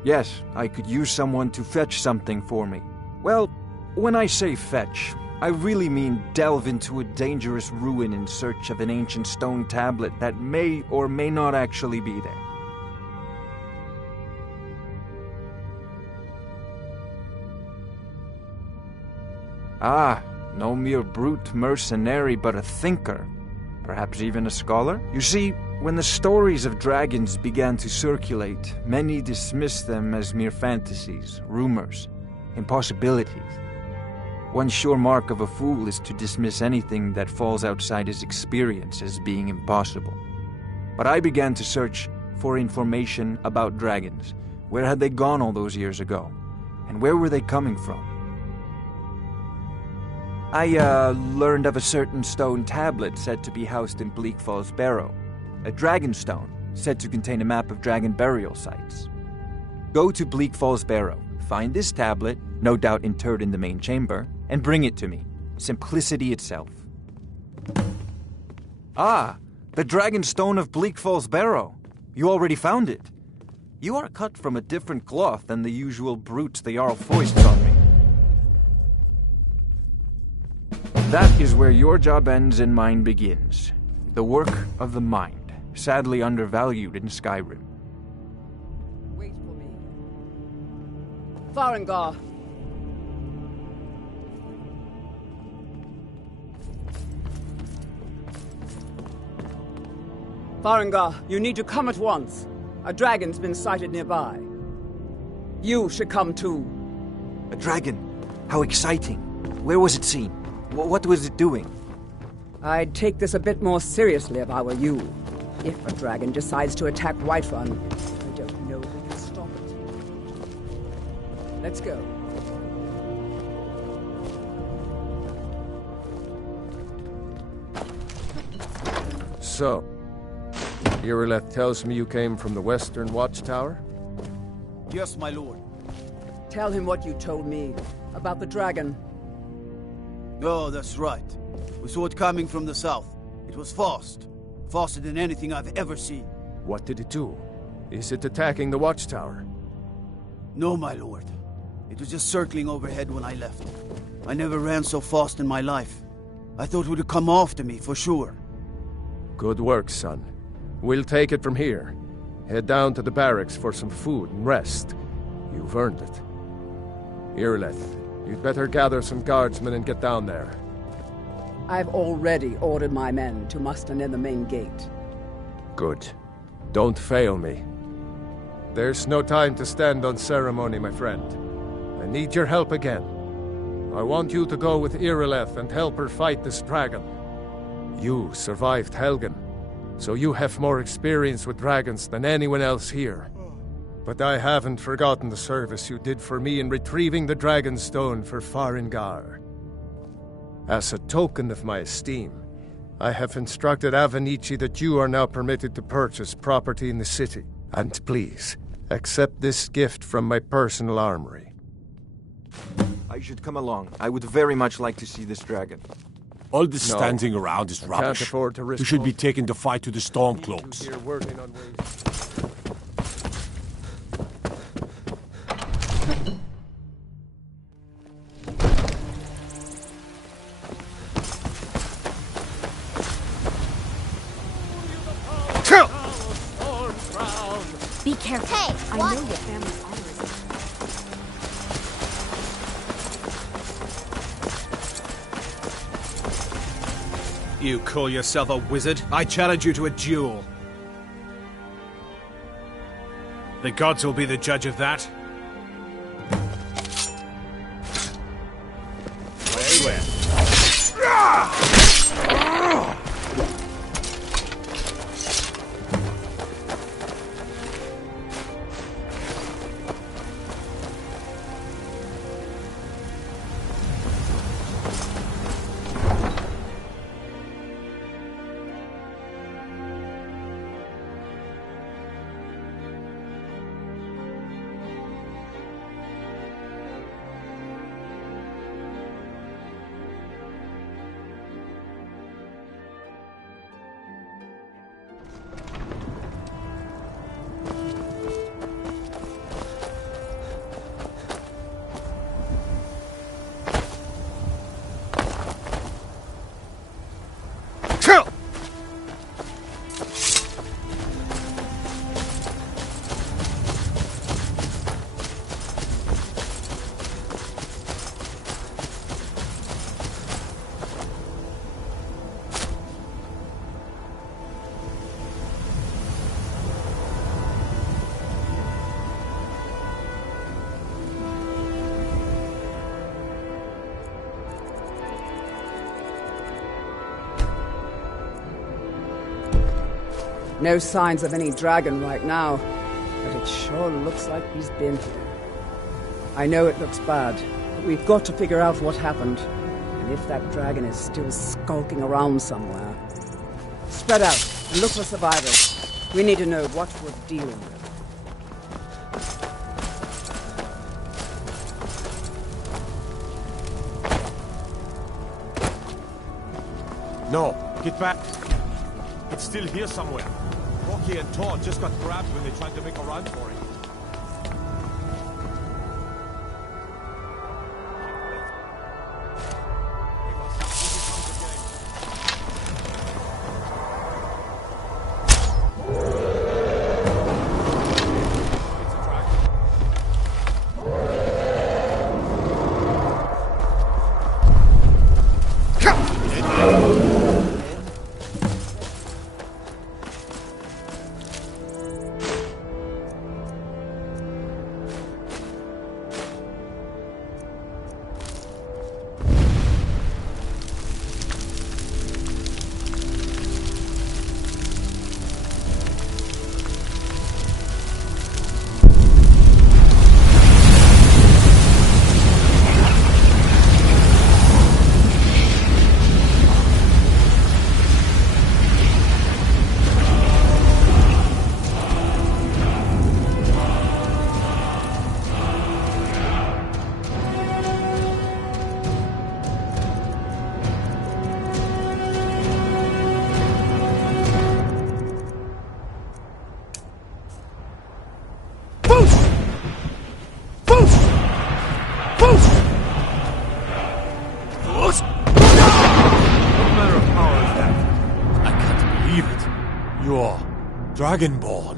Yes, I could use someone to fetch something for me. Well, when I say fetch, I really mean delve into a dangerous ruin in search of an ancient stone tablet that may or may not actually be there. Ah, no mere brute mercenary, but a thinker. Perhaps even a scholar? You see, when the stories of dragons began to circulate, many dismissed them as mere fantasies, rumors, impossibilities. One sure mark of a fool is to dismiss anything that falls outside his experience as being impossible. But I began to search for information about dragons. Where had they gone all those years ago? And where were they coming from? I learned of a certain stone tablet said to be housed in Bleak Falls Barrow. A dragon stone said to contain a map of dragon burial sites. Go to Bleak Falls Barrow, find this tablet, no doubt interred in the main chamber, and bring it to me. Simplicity itself. Ah, the dragon stone of Bleak Falls Barrow. You already found it. You are cut from a different cloth than the usual brutes the Jarl foists on me. that is where your job ends and mine begins. The work of the mind, sadly undervalued in Skyrim. Wait for me. Farengar! Farengar, you need to come at once. A dragon's been sighted nearby. You should come too. A dragon? How exciting. Where was it seen? What was it doing? I'd take this a bit more seriously if I were you. If a dragon decides to attack Whiterun, I don't know who can stop it. Let's go. So, Irileth tells me you came from the Western Watchtower? Yes, my lord. Tell him what you told me about the dragon. Oh, that's right. We saw it coming from the south. It was fast. Faster than anything I've ever seen. What did it do? Is it attacking the Watchtower? No, my lord. It was just circling overhead when I left. I never ran so fast in my life. I thought it would come after me, for sure. Good work, son. We'll take it from here. Head down to the barracks for some food and rest. You've earned it. Irileth, you'd better gather some guardsmen and get down there. I've already ordered my men to muster near the main gate. Good. Don't fail me. There's no time to stand on ceremony, my friend. I need your help again. I want you to go with Irileth and help her fight this dragon. You survived Helgen, so you have more experience with dragons than anyone else here. But I haven't forgotten the service you did for me in retrieving the Dragon Stone for Farengar. As a token of my esteem, I have instructed Avenici that you are now permitted to purchase property in the city. And please, accept this gift from my personal armory. I should come along. I would very much like to see this dragon. All this standing around is rubbish. Can't afford to risk. We should be taking the fight to the Stormcloaks. Here working on ways. Be careful. Hey, I what? know your family's honor is... You call yourself a wizard? I challenge you to a duel. The gods will be the judge of that. Very well. No signs of any dragon right now, but it sure looks like he's been here. I know it looks bad, but we've got to figure out what happened, and if that dragon is still skulking around somewhere. Spread out and look for survivors. We need to know what we're dealing with. No, get back. It's still here somewhere. Rocky and Todd just got grabbed when they tried to make a run for it. Dragonborn.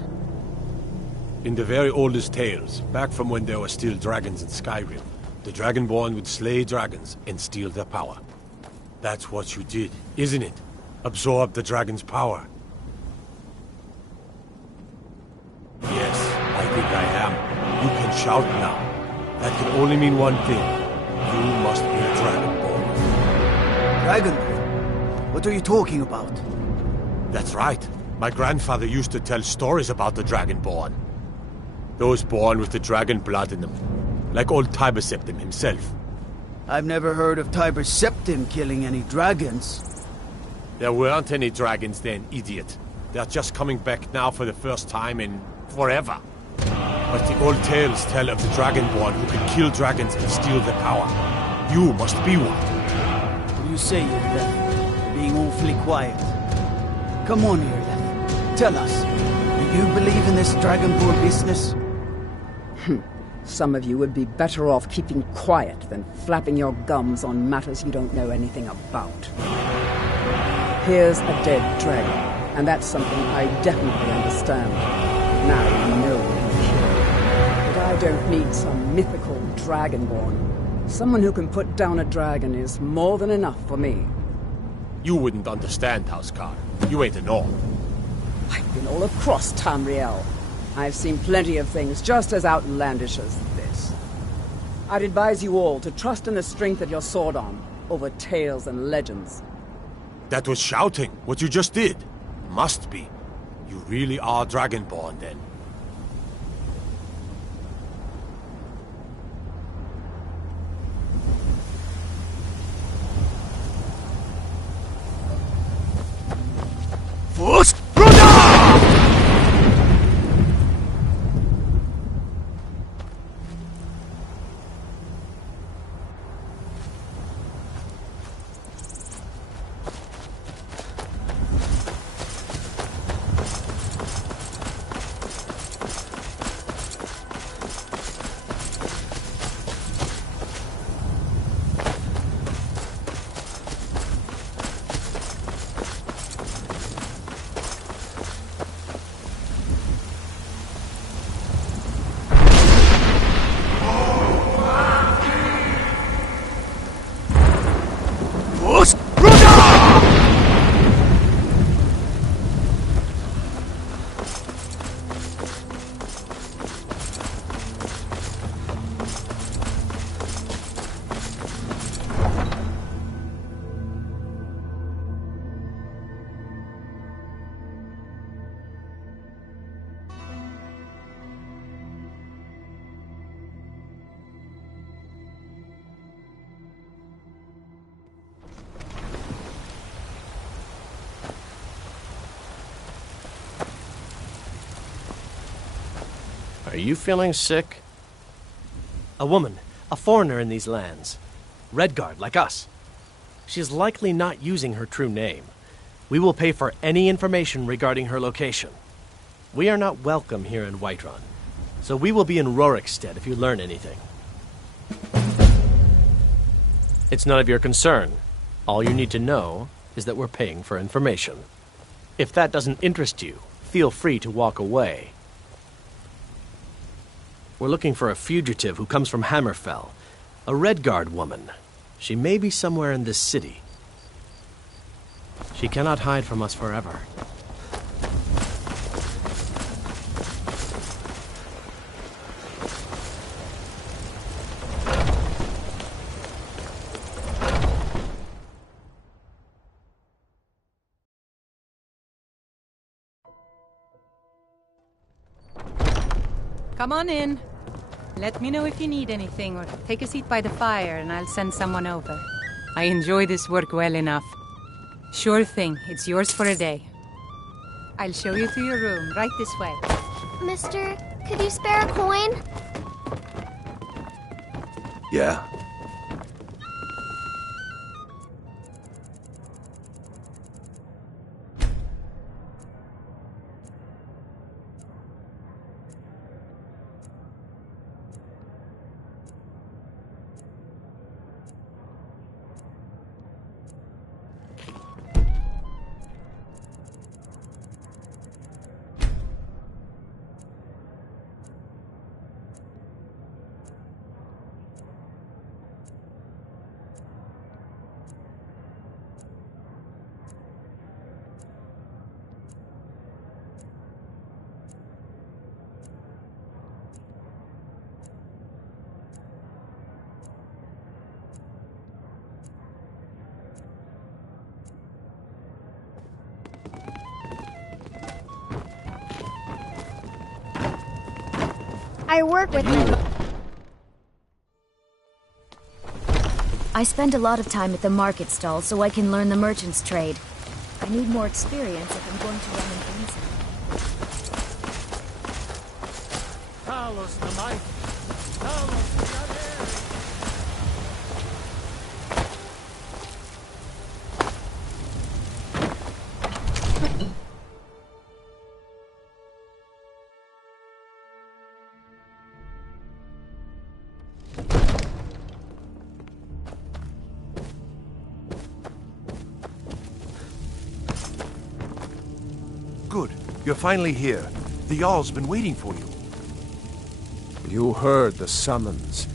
In the very oldest tales, back from when there were still dragons in Skyrim, the Dragonborn would slay dragons and steal their power. That's what you did, isn't it? Absorb the dragon's power. Yes, I think I am. You can shout now. That can only mean one thing. You must be a Dragonborn. Dragonborn? What are you talking about? That's right. My grandfather used to tell stories about the Dragonborn. Those born with the dragon blood in them. Like old Tiber Septim himself. I've never heard of Tiber Septim killing any dragons. There weren't any dragons then, idiot. They're just coming back now for the first time in forever. But the old tales tell of the Dragonborn who can kill dragons and steal their power. You must be one. What do you say, Leth? You're being awfully quiet. Come on here, Leth. Tell us, do you believe in this Dragonborn business? Some of you would be better off keeping quiet than flapping your gums on matters you don't know anything about. Here's a dead dragon, and that's something I definitely understand. Now you know what you killed. But I don't need some mythical Dragonborn. Someone who can put down a dragon is more than enough for me. You wouldn't understand, Housecar. You ain't a Norn. I've been all across Tamriel. I've seen plenty of things just as outlandish as this. I'd advise you all to trust in the strength of your sword arm over tales and legends. That was shouting, what you just did. Must be. You really are Dragonborn, then. First, Are you feeling sick? A woman, a foreigner in these lands. Redguard, like us. She is likely not using her true name. We will pay for any information regarding her location. We are not welcome here in Whiterun, so we will be in Rorikstead if you learn anything. It's none of your concern. All you need to know is that we're paying for information. If that doesn't interest you, feel free to walk away. We're looking for a fugitive who comes from Hammerfell. A Redguard woman. She may be somewhere in this city. She cannot hide from us forever. Come on in. Let me know if you need anything, or take a seat by the fire and I'll send someone over. I enjoy this work well enough. Sure thing, it's yours for a day. I'll show you to your room, right this way. Mister, could you spare a coin? Yeah. I work with I spend a lot of time at the market stall so I can learn the merchant's trade. I need more experience if I'm going to run an innocent. Talos the mighty. Talos the unerring. Good. You're finally here. The Jarl's been waiting for you. You heard the summons.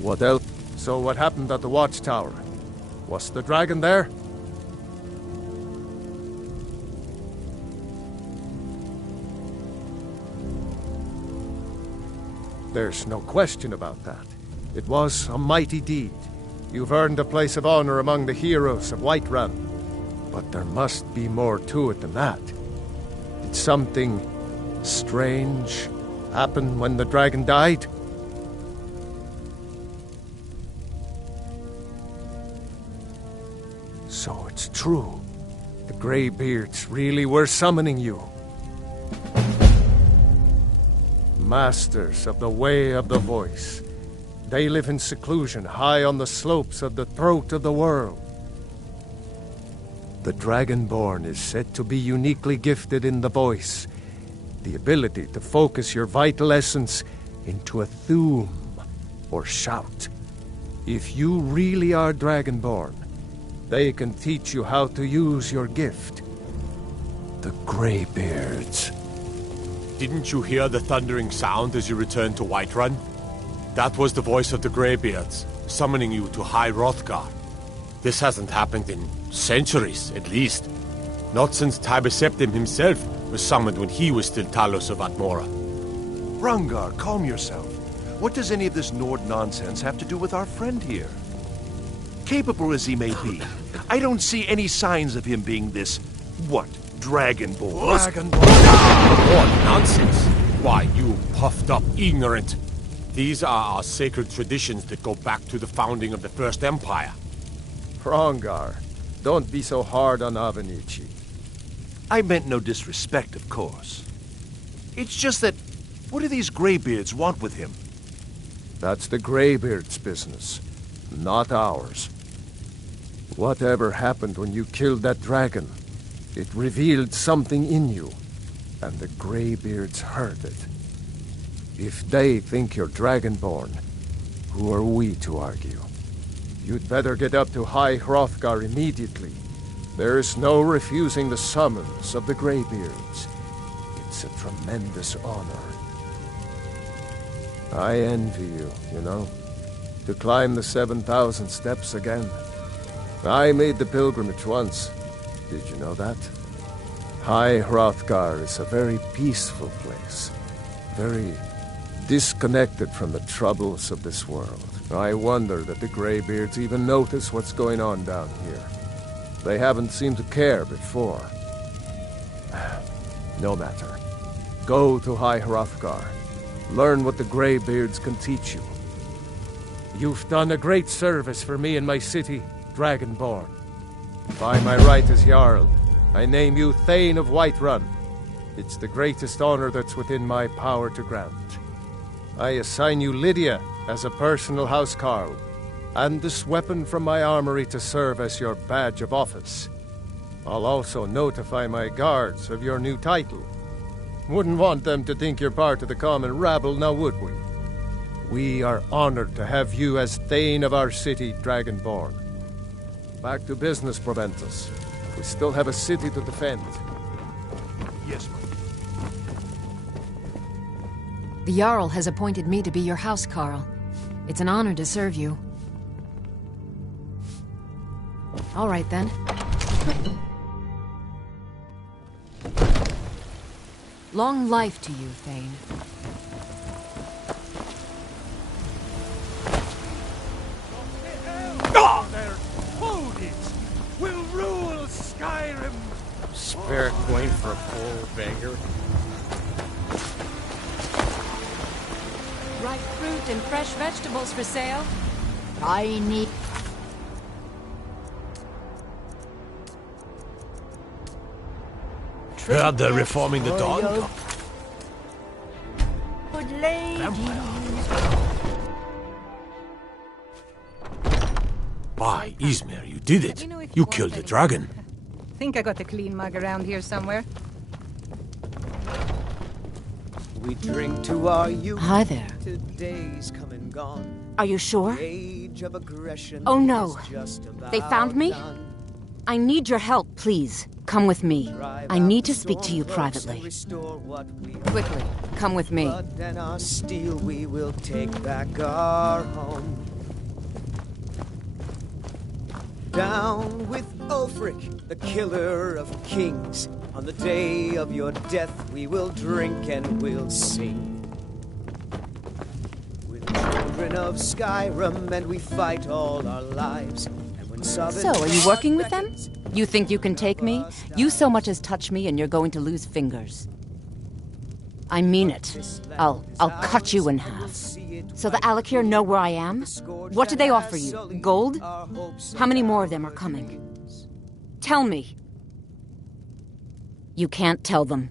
What else? So what happened at the watchtower? Was the dragon there? There's no question about that. It was a mighty deed. You've earned a place of honor among the heroes of Whiterun. But there must be more to it than that. Did something strange happen when the dragon died? So it's true. The Greybeards really were summoning you. Masters of the Way of the Voice. They live in seclusion high on the slopes of the throat of the world. The Dragonborn is said to be uniquely gifted in the voice, the ability to focus your vital essence into a thume or shout. If you really are Dragonborn, they can teach you how to use your gift. The Greybeards. Didn't you hear the thundering sound as you returned to Whiterun? That was the voice of the Greybeards, summoning you to High Hrothgar. This hasn't happened in centuries, at least. Not since Tiber Septim himself was summoned when he was still Talos of Atmora. Hrongar, calm yourself. What does any of this Nord nonsense have to do with our friend here? Capable as he may be, I don't see any signs of him being this, what, Dragonborn? What nonsense! Why, you puffed up ignorant. These are our sacred traditions that go back to the founding of the First Empire. Hrongar, don't be so hard on Avenici. I meant no disrespect, of course. It's just that, what do these Greybeards want with him? That's the Greybeards' business, not ours. Whatever happened when you killed that dragon, it revealed something in you, and the Greybeards heard it. If they think you're Dragonborn, who are we to argue? You'd better get up to High Hrothgar immediately. There's no refusing the summons of the Greybeards. It's a tremendous honor. I envy you, you know, to climb the 7,000 steps again. I made the pilgrimage once. Did you know that? High Hrothgar is a very peaceful place. Very disconnected from the troubles of this world. I wonder that the Greybeards even notice what's going on down here. They haven't seemed to care before. No matter. Go to High Hrothgar. Learn what the Greybeards can teach you. You've done a great service for me and my city, Dragonborn. By my right as Jarl, I name you Thane of Whiterun. It's the greatest honor that's within my power to grant. I assign you Lydia as a personal housecarl, and this weapon from my armory to serve as your badge of office. I'll also notify my guards of your new title. Wouldn't want them to think you're part of the common rabble, now would we? We are honored to have you as Thane of our city, Dragonborn. Back to business, Proventus. We still have a city to defend. Yes, my... The Jarl has appointed me to be your housecarl. It's an honor to serve you. All right, then. Long life to you, Thane. Will rule Skyrim. Spare coin for a poor beggar. fruit and fresh vegetables for sale? I need... Heard they're reforming the dog. Good ladies. By Izmir, you did it. You killed the dragon. Think I got a clean mug around here somewhere. We drink to our youth. Hi there. Today's come and gone. Are you sure? Age of aggression. Oh no. is just They found me? done. I need your help, please. Come with me. I need to speak to you privately. Quickly, come with me. Blood and our steel, we will take back our home. Down with Ulfric, the killer of kings. On the day of your death, we will drink and we'll sing. We're the children of Skyrim, and we fight all our lives. And when So, are you working with them? You think you can take me? You so much as touch me and you're going to lose fingers. I mean it. I'll cut you in half. So the Alakir know where I am? What do they offer you? Gold? How many more of them are coming? Tell me. You can't tell them.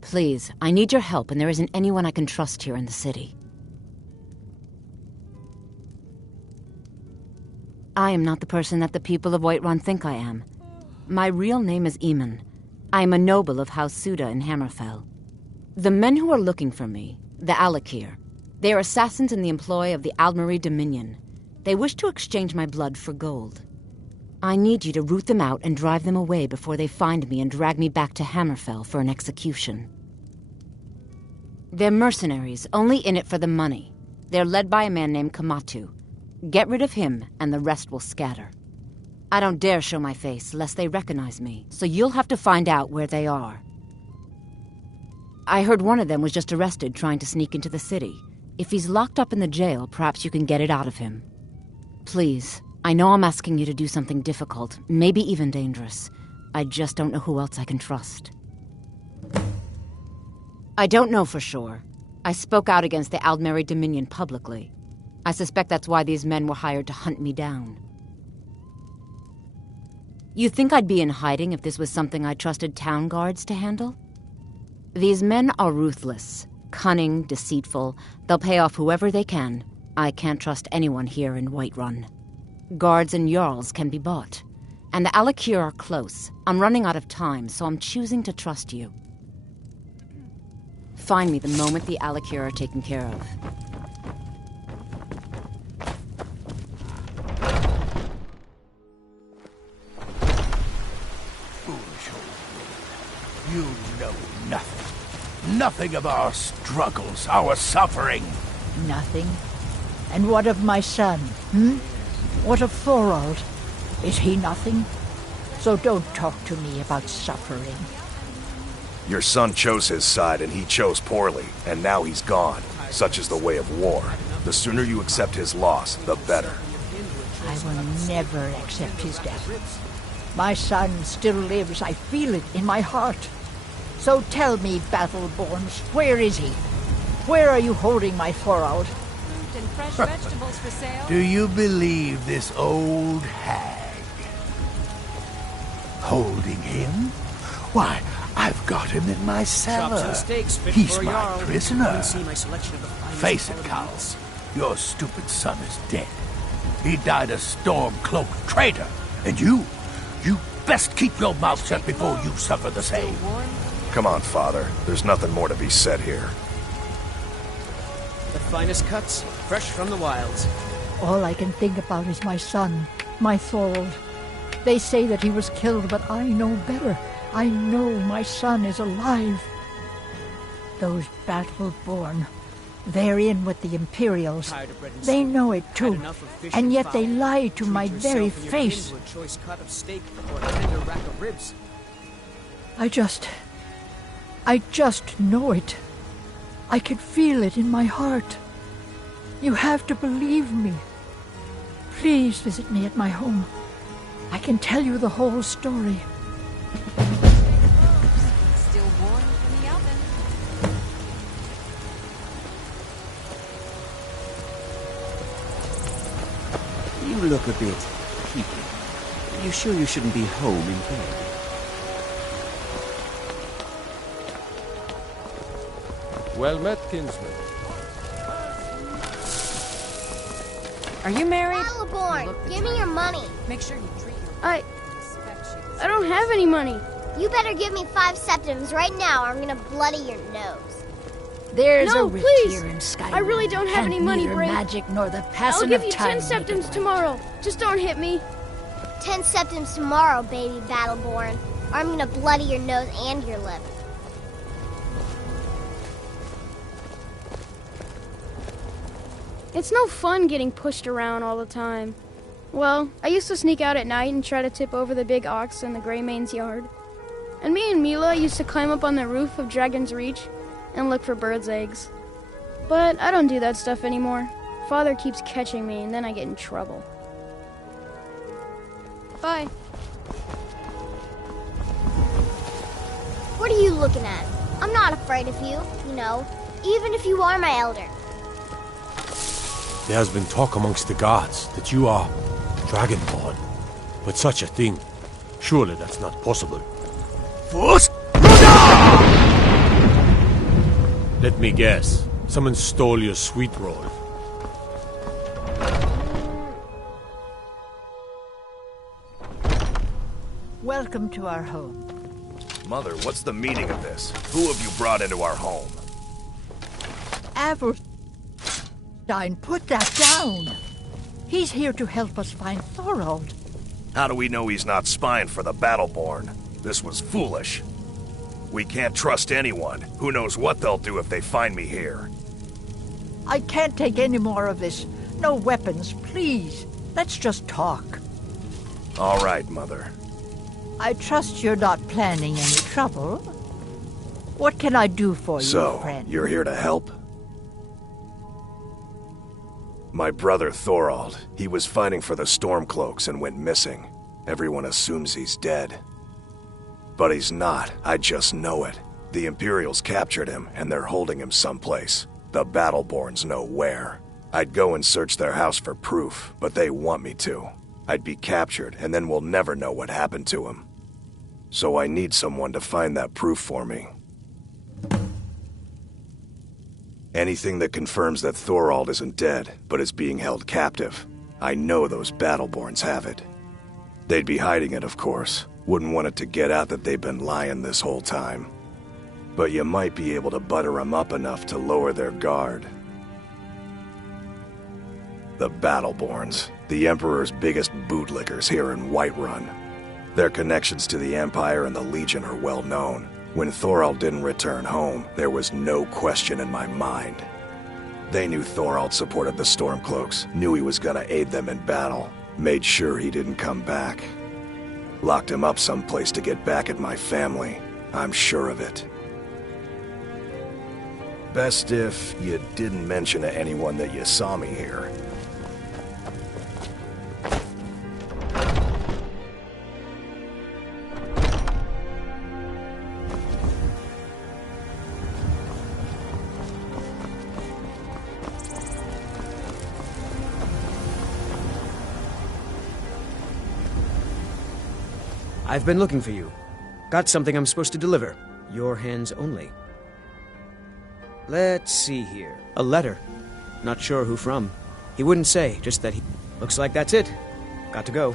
Please, I need your help and there isn't anyone I can trust here in the city. I am not the person that the people of Whiterun think I am. My real name is Eamon. I am a noble of House Suda in Hammerfell. The men who are looking for me, the Alakir, they are assassins in the employ of the Aldmeri Dominion. They wish to exchange my blood for gold. I need you to root them out and drive them away before they find me and drag me back to Hammerfell for an execution. They're mercenaries, only in it for the money. They're led by a man named Kamatu. Get rid of him, and the rest will scatter. I don't dare show my face, lest they recognize me, so you'll have to find out where they are. I heard one of them was just arrested trying to sneak into the city. If he's locked up in the jail, perhaps you can get it out of him. Please, I know I'm asking you to do something difficult, maybe even dangerous. I just don't know who else I can trust. I don't know for sure. I spoke out against the Aldmeri Dominion publicly. I suspect that's why these men were hired to hunt me down. You think I'd be in hiding if this was something I trusted town guards to handle? These men are ruthless, cunning, deceitful. They'll pay off whoever they can. I can't trust anyone here in Whiterun. Guards and Jarls can be bought. And the Alakir are close. I'm running out of time, so I'm choosing to trust you. Find me the moment the Alakir are taken care of. You know nothing. Nothing of our struggles, our suffering. Nothing? And what of my son, What of Thorald? Is he nothing? So don't talk to me about suffering. Your son chose his side and he chose poorly, and now he's gone. Such is the way of war. The sooner you accept his loss, the better. I will never accept his death. My son still lives, I feel it in my heart. So tell me, Battleborns, where is he? Where are you holding my Thorald? Fruit and fresh vegetables for sale. Do you believe this old hag? Holding him? Why, I've got him in my cellar. He's my prisoner. Face it, Cowles. Your stupid son is dead. He died a storm-cloaked traitor. And you best keep your mouth shut before you suffer the same. Come on, Father. There's nothing more to be said here. The finest cuts, fresh from the wilds. All I can think about is my son, my Thorald. They say that he was killed, but I know better. I know my son is alive. Those Battleborn, they're in with the Imperials. They know it too, and yet they lie to my very face. I just know it. I can feel it in my heart. You have to believe me. Please visit me at my home. I can tell you the whole story. Still warm from the oven. You look a bit peaked. You sure you shouldn't be home in bed? Well met, kinsman. Are you married? Shadowborn, give me your money. Make sure you treat your I don't have any money. You better give me 5 septims right now or I'm gonna bloody your nose. There's No, a witch please. here in Skyrim. I really don't have any money, neither Brave. magic nor the I'll passing give of you time 10 septims tomorrow. Just don't hit me. 10 septims tomorrow, baby Battleborn, or I'm gonna bloody your nose and your lip. It's no fun getting pushed around all the time. Well, I used to sneak out at night and try to tip over the big ox in the Greymane's yard. And me and Mila used to climb up on the roof of Dragon's Reach and look for birds' eggs. But I don't do that stuff anymore. Father keeps catching me and then I get in trouble. Bye. What are you looking at? I'm not afraid of you, you know, even if you are my elder. There has been talk amongst the gods that you are Dragonborn. But such a thing, surely that's not possible. First, let me guess. Someone stole your sweet roll. Welcome to our home. Mother, what's the meaning of this? Who have you brought into our home? Stein, put that down. He's here to help us find Thorald. How do we know he's not spying for the Battleborn? This was foolish. We can't trust anyone. Who knows what they'll do if they find me here? I can't take any more of this. No weapons, please. Let's just talk. All right, Mother. I trust you're not planning any trouble. What can I do for you, friend? So, you're here to help? My brother Thorald, he was fighting for the Stormcloaks and went missing. Everyone assumes he's dead. But he's not, I just know it. The Imperials captured him, and they're holding him someplace. The Battleborns know where. I'd go and search their house for proof, but they want me to. I'd be captured, and then we'll never know what happened to him. So I need someone to find that proof for me. Anything that confirms that Thorald isn't dead, but is being held captive. I know those Battleborns have it. They'd be hiding it, of course. Wouldn't want it to get out that they've been lying this whole time. But you might be able to butter them up enough to lower their guard. The Battleborns, the Emperor's biggest bootlickers here in Whiterun. Their connections to the Empire and the Legion are well known. When Thorald didn't return home, there was no question in my mind. They knew Thorald supported the Stormcloaks, knew he was gonna aid them in battle, made sure he didn't come back. Locked him up someplace to get back at my family. I'm sure of it. Best if you didn't mention to anyone that you saw me here. I've been looking for you. Got something I'm supposed to deliver. Your hands only. Let's see here. A letter. Not sure who from. He wouldn't say, just that he... Looks like that's it. Got to go.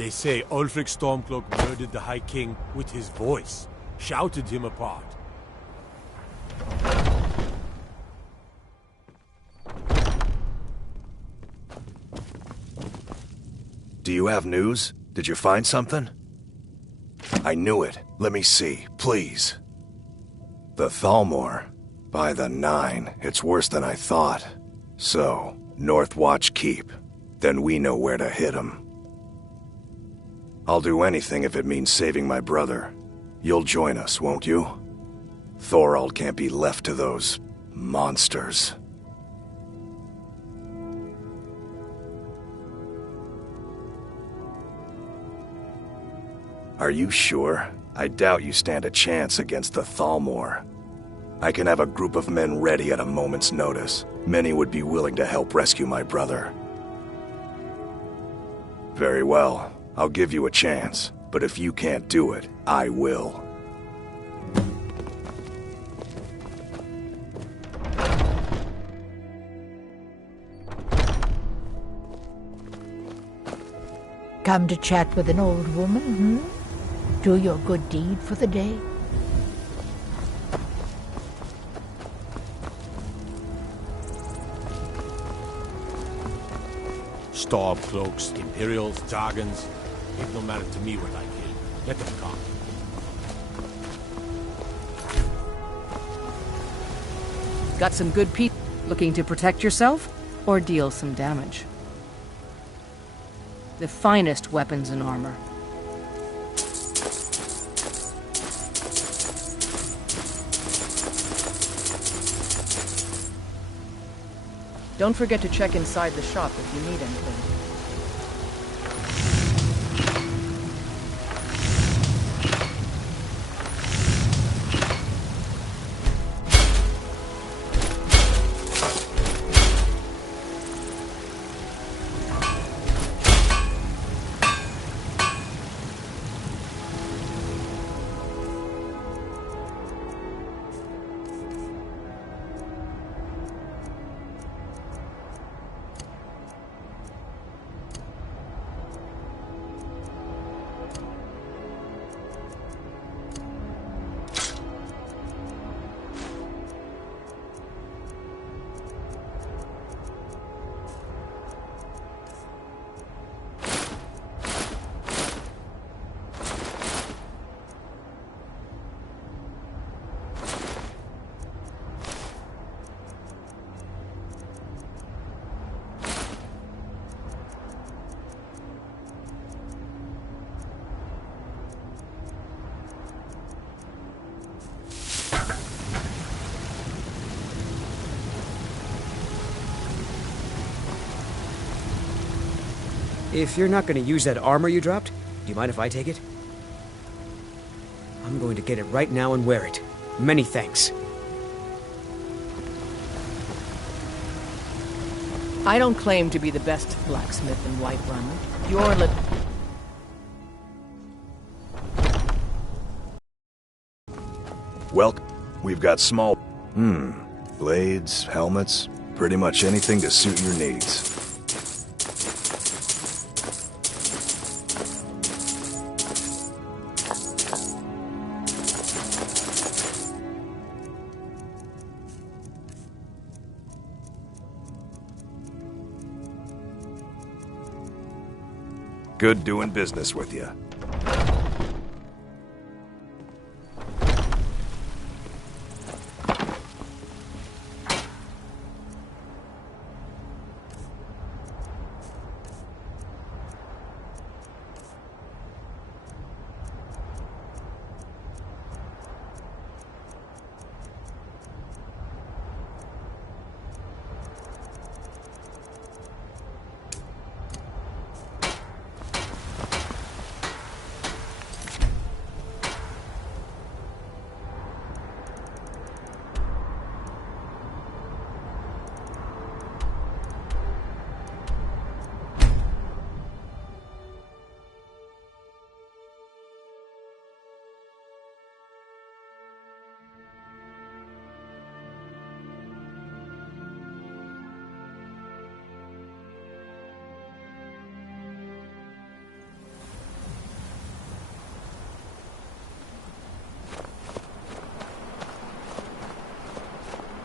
They say Ulfric Stormcloak murdered the High King with his voice, shouted him apart. Do you have news? Did you find something? I knew it. Let me see, please. The Thalmor. By the 9, it's worse than I thought. So, Northwatch Keep. Then we know where to hit him. I'll do anything if it means saving my brother. You'll join us, won't you? Thorald can't be left to those monsters. Are you sure? I doubt you stand a chance against the Thalmor. I can have a group of men ready at a moment's notice. Many would be willing to help rescue my brother. Very well. I'll give you a chance. But if you can't do it, I will. Come to chat with an old woman, Do your good deed for the day. Stormcloaks, Imperials, Dragons. It no matter to me what I kill. Let them come. Got some good people looking to protect yourself or deal some damage. The finest weapons and armor. Don't forget to check inside the shop if you need anything. If you're not going to use that armor you dropped, do you mind if I take it? I'm going to get it right now and wear it. Many thanks. I don't claim to be the best blacksmith in Whiterun. You're Well, we've got small... blades, helmets, pretty much anything to suit your needs. Good doing business with you.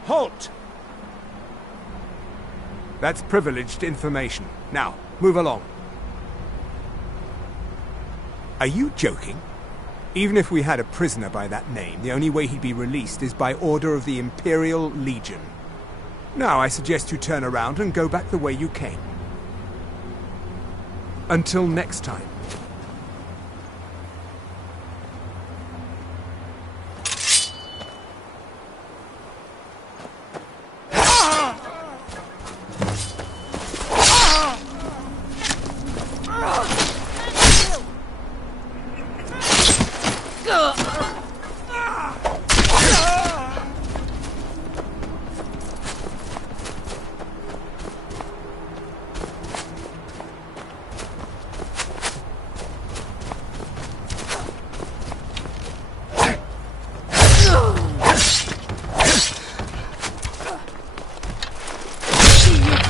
Halt! That's privileged information. Now, move along. Are you joking? Even if we had a prisoner by that name, the only way he'd be released is by order of the Imperial Legion. Now I suggest you turn around and go back the way you came. Until next time.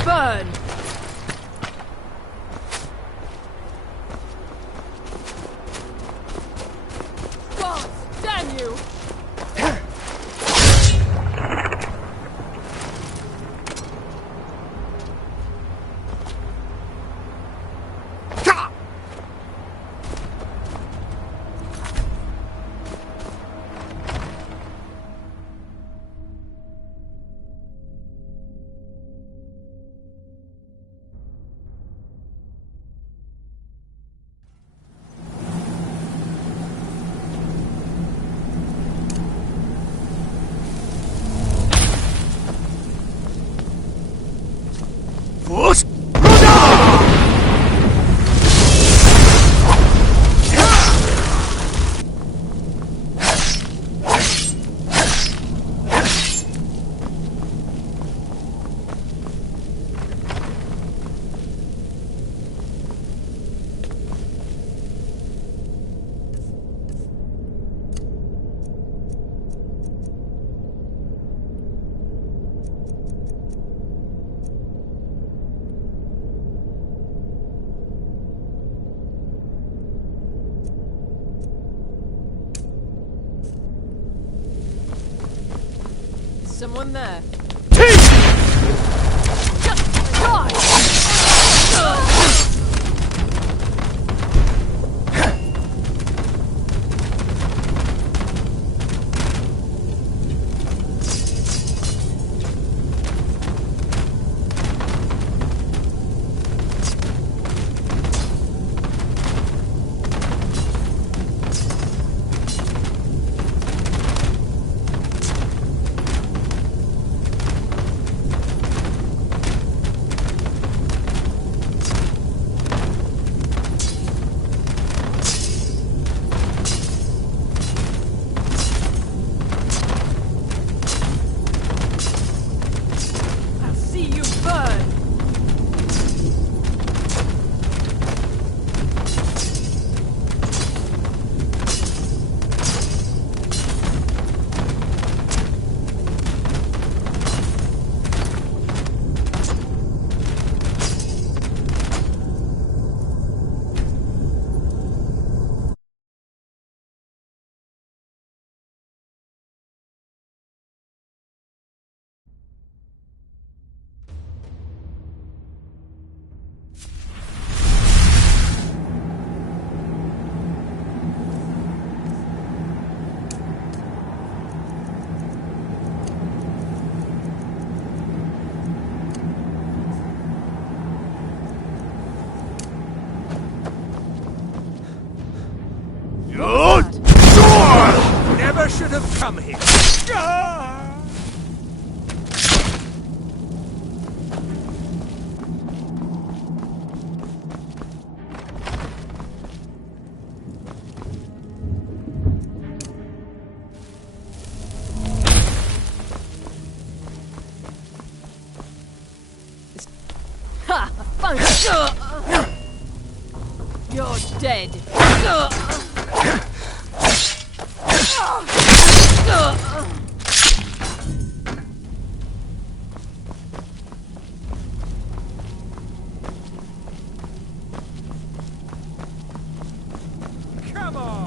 Burn! God, damn you! Someone there. Never should have come here. Ha! Found you! You're dead. Come on!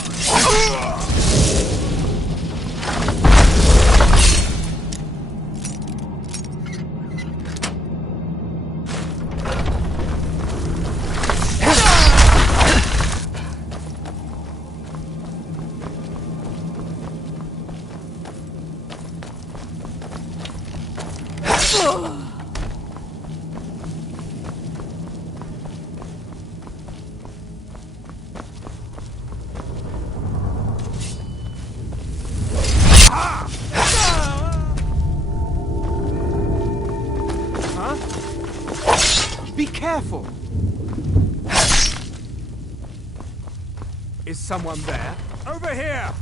careful! Is someone there? Over here!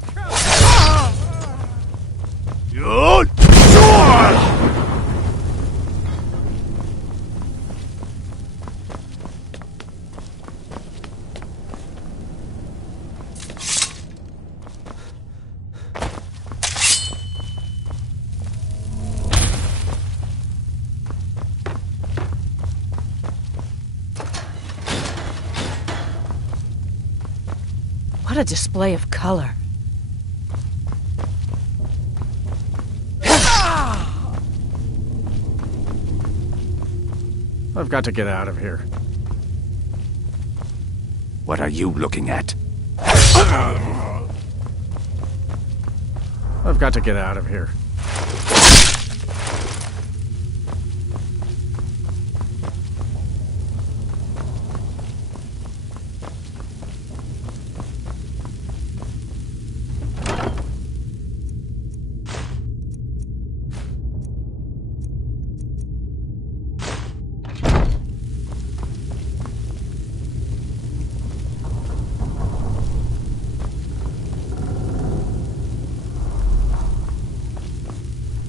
What a display of color. I've got to get out of here. What are you looking at? I've got to get out of here.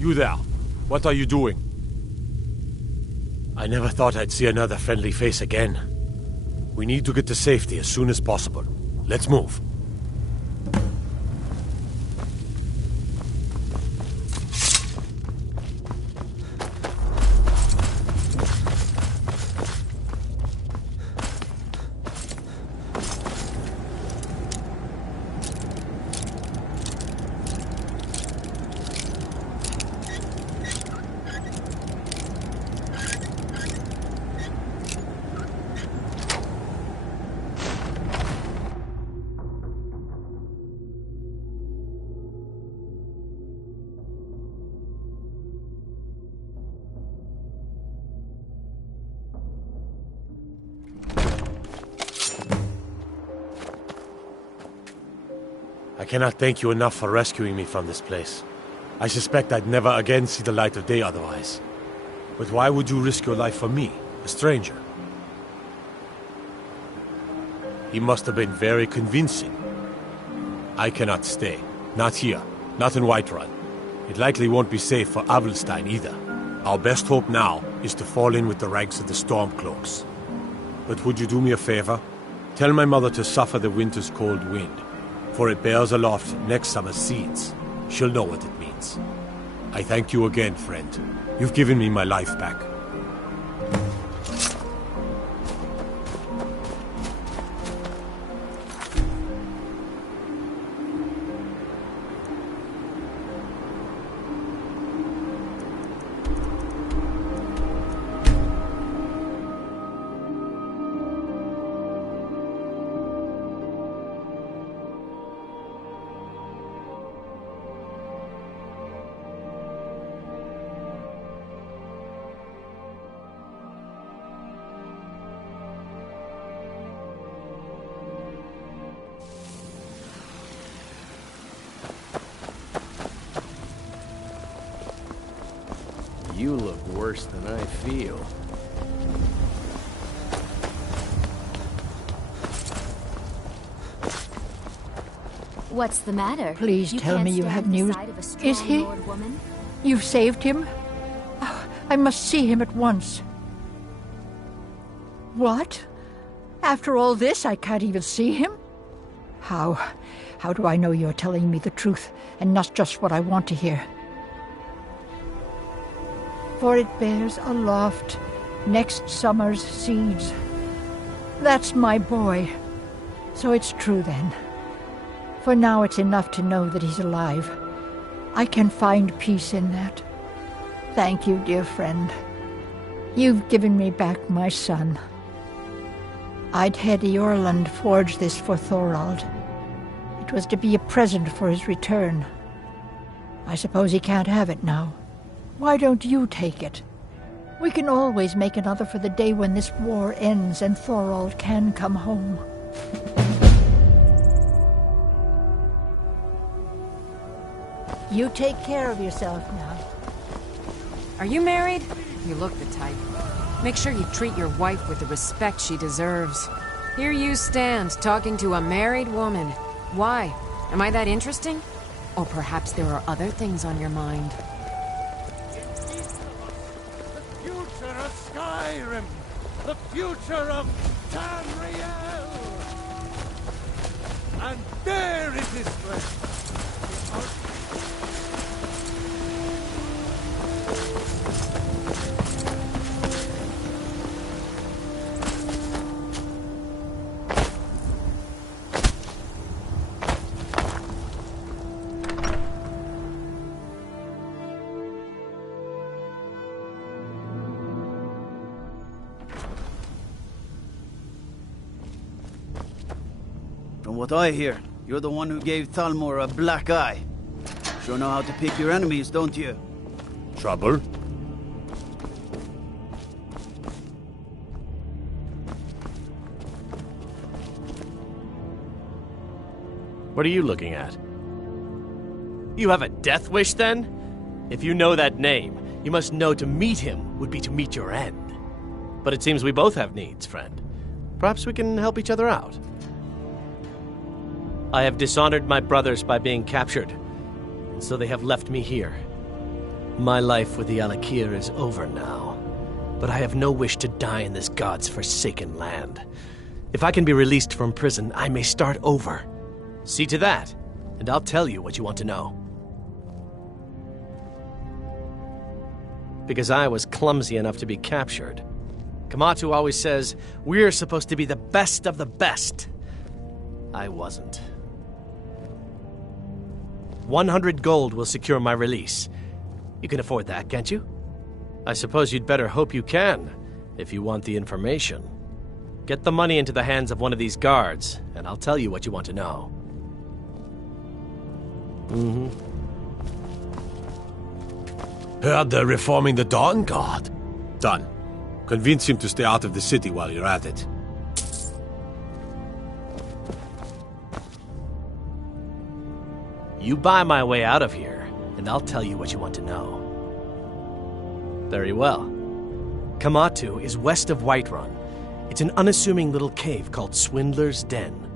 You there. What are you doing? I never thought I'd see another friendly face again. We need to get to safety as soon as possible. Let's move. I cannot thank you enough for rescuing me from this place. I suspect I'd never again see the light of day otherwise. But why would you risk your life for me, a stranger? He must have been very convincing. I cannot stay. Not here. Not in Whiterun. It likely won't be safe for Avelstein either. Our best hope now is to fall in with the ranks of the Stormcloaks. But would you do me a favor? Tell my mother to suffer the winter's cold wind, for it bears aloft next summer's seeds. She'll know what it means. I thank you again, friend. You've given me my life back. You look worse than I feel. What's the matter? Please tell me you have news. Is he? Woman? You've saved him? Oh, I must see him at once. What? After all this, I can't even see him? How do I know you're telling me the truth and not just what I want to hear? For it bears aloft next summer's seeds. That's my boy. So it's true then. For now it's enough to know that he's alive. I can find peace in that. Thank you, dear friend. You've given me back my son. I'd had Eorlund forge this for Thorald. It was to be a present for his return. I suppose he can't have it now. Why don't you take it? We can always make another for the day when this war ends and Thorald can come home. You take care of yourself now. Are you married? You look the type. Make sure you treat your wife with the respect she deserves. Here you stand, talking to a married woman. Why? Am I that interesting? Or perhaps there are other things on your mind. The future of Skyrim! The future of Tamriel! And there it is, friend. From what I hear, you're the one who gave Thalmor a black eye. Sure know how to pick your enemies, don't you? Trouble? What are you looking at? You have a death wish, then? If you know that name, you must know to meet him would be to meet your end. But it seems we both have needs, friend. Perhaps we can help each other out. I have dishonored my brothers by being captured, and so they have left me here. My life with the Alakir is over now, but I have no wish to die in this god's forsaken land. If I can be released from prison, I may start over. See to that, and I'll tell you what you want to know. Because I was clumsy enough to be captured. Kamatu always says, we're supposed to be the best of the best. I wasn't. 100 gold will secure my release. You can afford that, can't you? I suppose you'd better hope you can, if you want the information. Get the money into the hands of one of these guards, and I'll tell you what you want to know. Heard they're reforming the Dawn Guard. Done. Convince him to stay out of the city while you're at it. You buy my way out of here, and I'll tell you what you want to know. Very well. Kamatu is west of Whiterun. It's an unassuming little cave called Swindler's Den.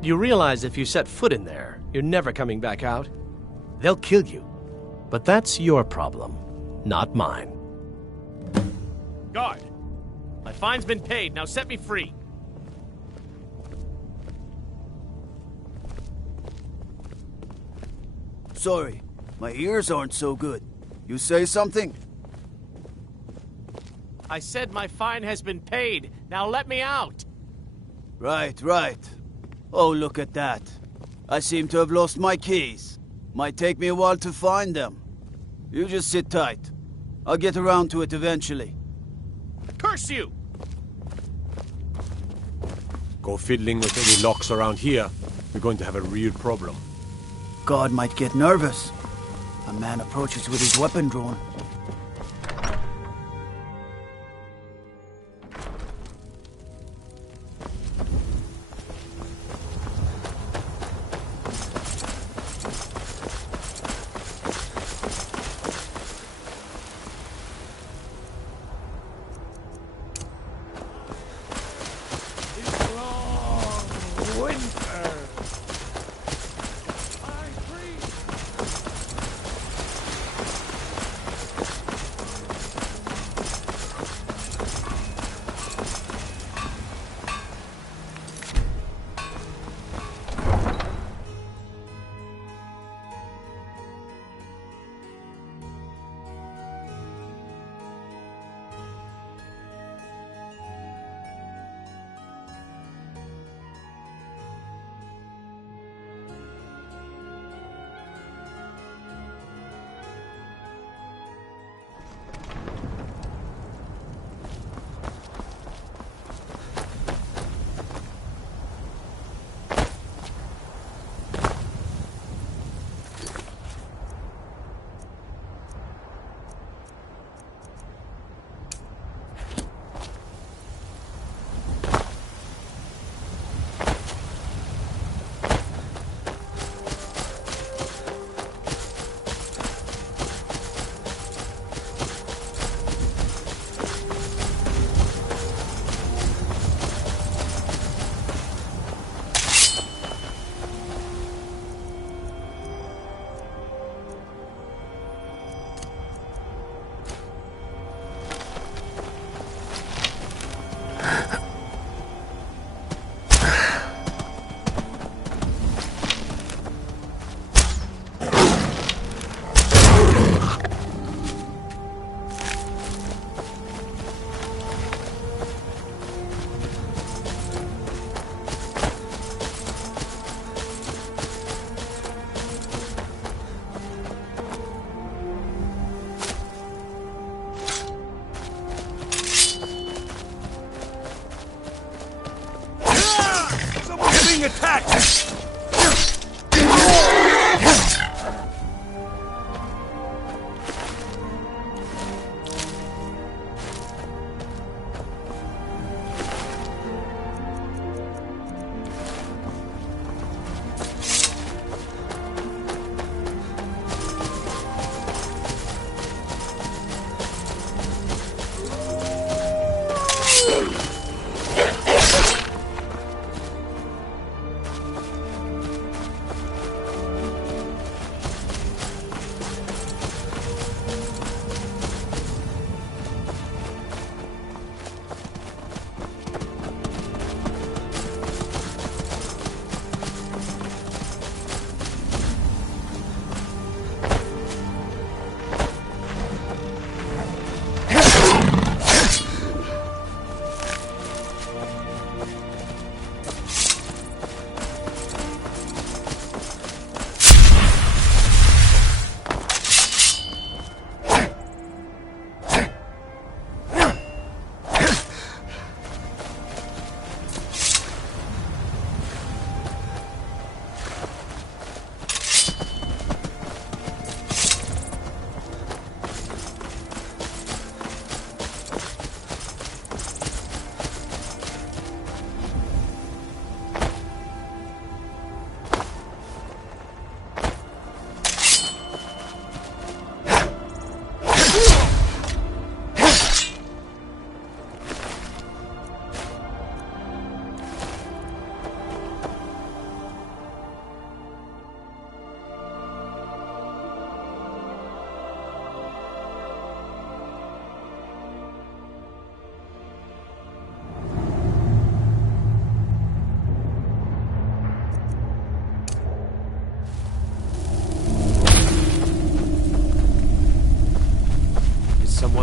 You realize if you set foot in there, you're never coming back out? They'll kill you. But that's your problem, not mine. Guard! My fine's been paid, now set me free. Sorry, my ears aren't so good. You say something? I said my fine has been paid. Now let me out. Right. Oh, look at that. I seem to have lost my keys. Might take me a while to find them. You just sit tight. I'll get around to it eventually. Curse you! Go fiddling with any locks around here. We're going to have a real problem. God might get nervous. A man approaches with his weapon drawn. being attacked!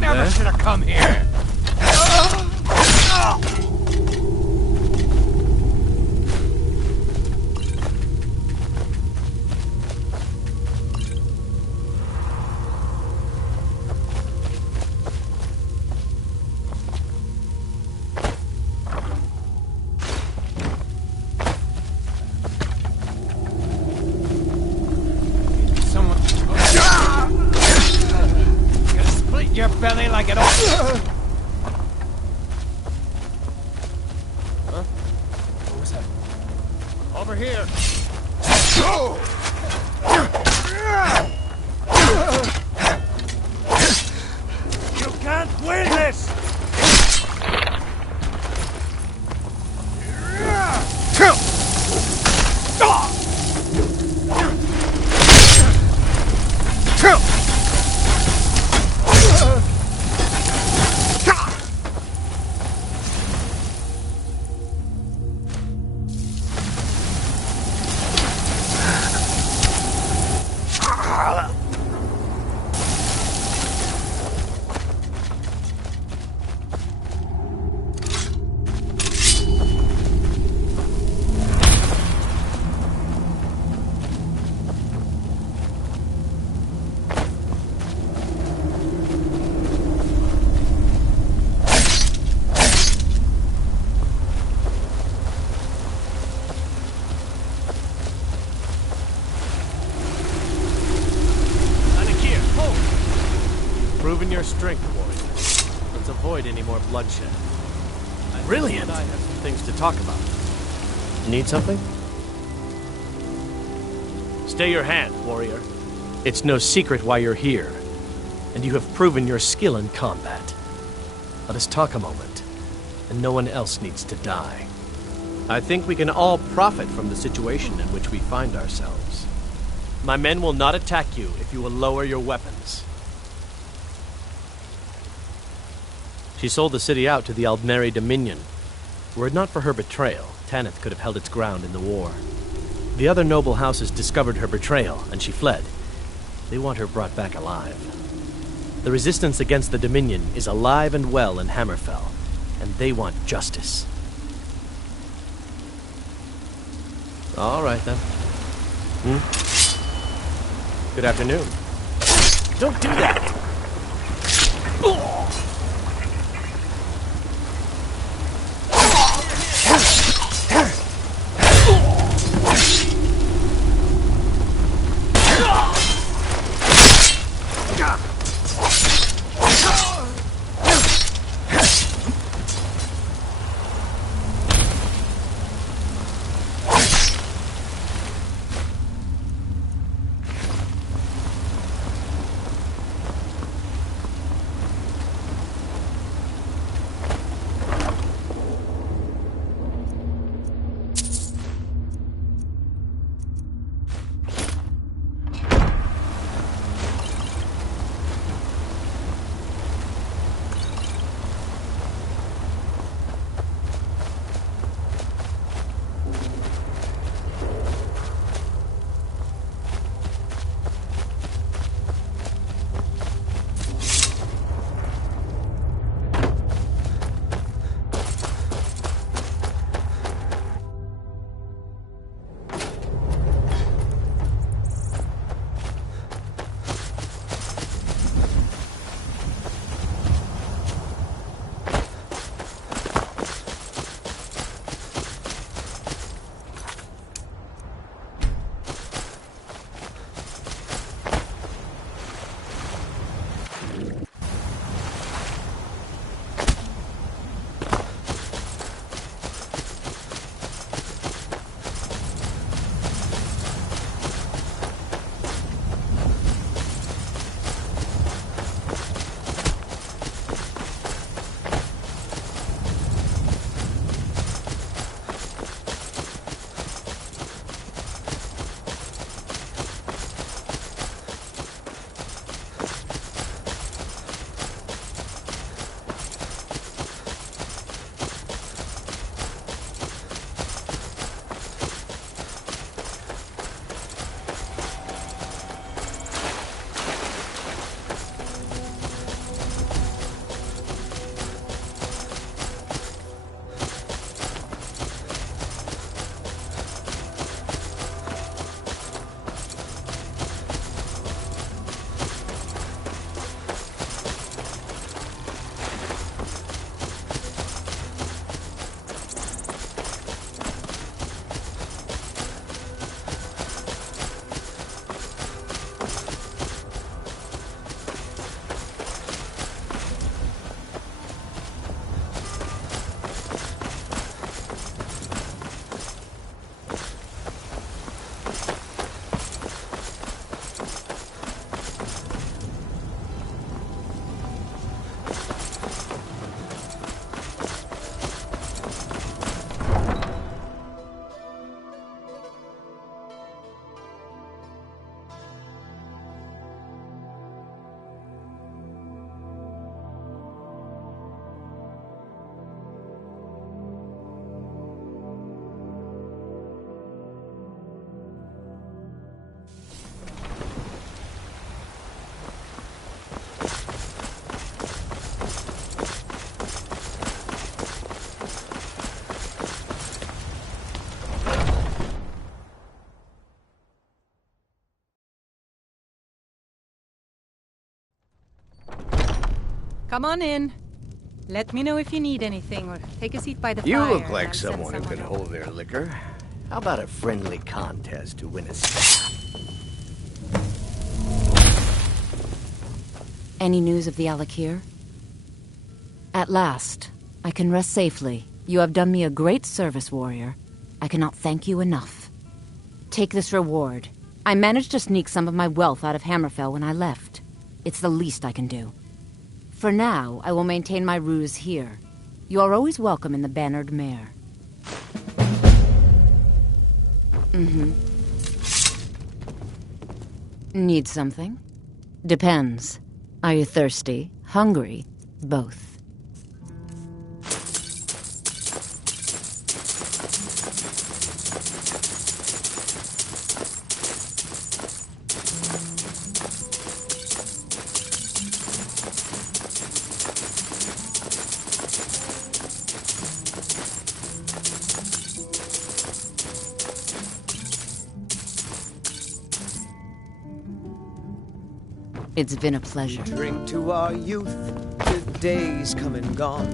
Never should have come here. Your belly like an old... Huh? What was that? Over here. You can't win this! Proving your strength, warrior. Let's avoid any more bloodshed. Brilliant! I have some things to talk about. Need something? Stay your hand, warrior. It's no secret why you're here, and you have proven your skill in combat. Let us talk a moment, and no one else needs to die. I think we can all profit from the situation in which we find ourselves. My men will not attack you if you will lower your weapons. She sold the city out to the Aldmeri Dominion. Were it not for her betrayal, Tanith could have held its ground in the war. The other noble houses discovered her betrayal, and she fled. They want her brought back alive. The resistance against the Dominion is alive and well in Hammerfell, and they want justice. All right, then. Good afternoon. Don't do that! Come on in. Let me know if you need anything, or take a seat by the fire. You look and like I'll send someone who can over. hold their liquor. How about a friendly contest to win a staff? Any news of the Alakir? At last, I can rest safely. You have done me a great service, warrior. I cannot thank you enough. Take this reward. I managed to sneak some of my wealth out of Hammerfell when I left. It's the least I can do. For now, I will maintain my ruse here. You are always welcome in the Bannered Mare. Need something? Depends. Are you thirsty? Hungry? Both. It's been a pleasure. Drink to our youth, the days come and gone,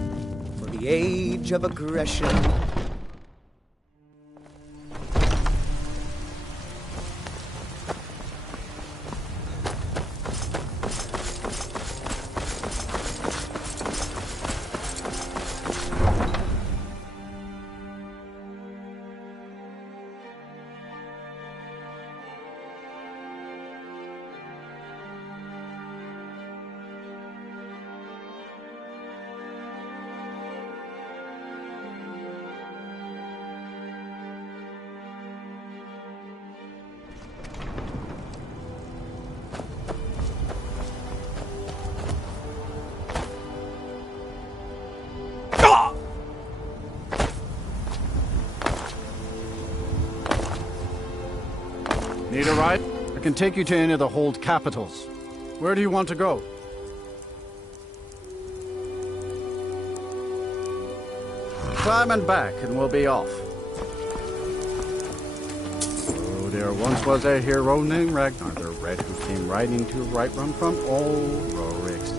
for the age of aggression. Need a ride? I can take you to any of the hold capitals. Where do you want to go? Climb and back, and we'll be off. Oh, there once was a hero named Ragnar the Red who came riding to right run from old Rorik's.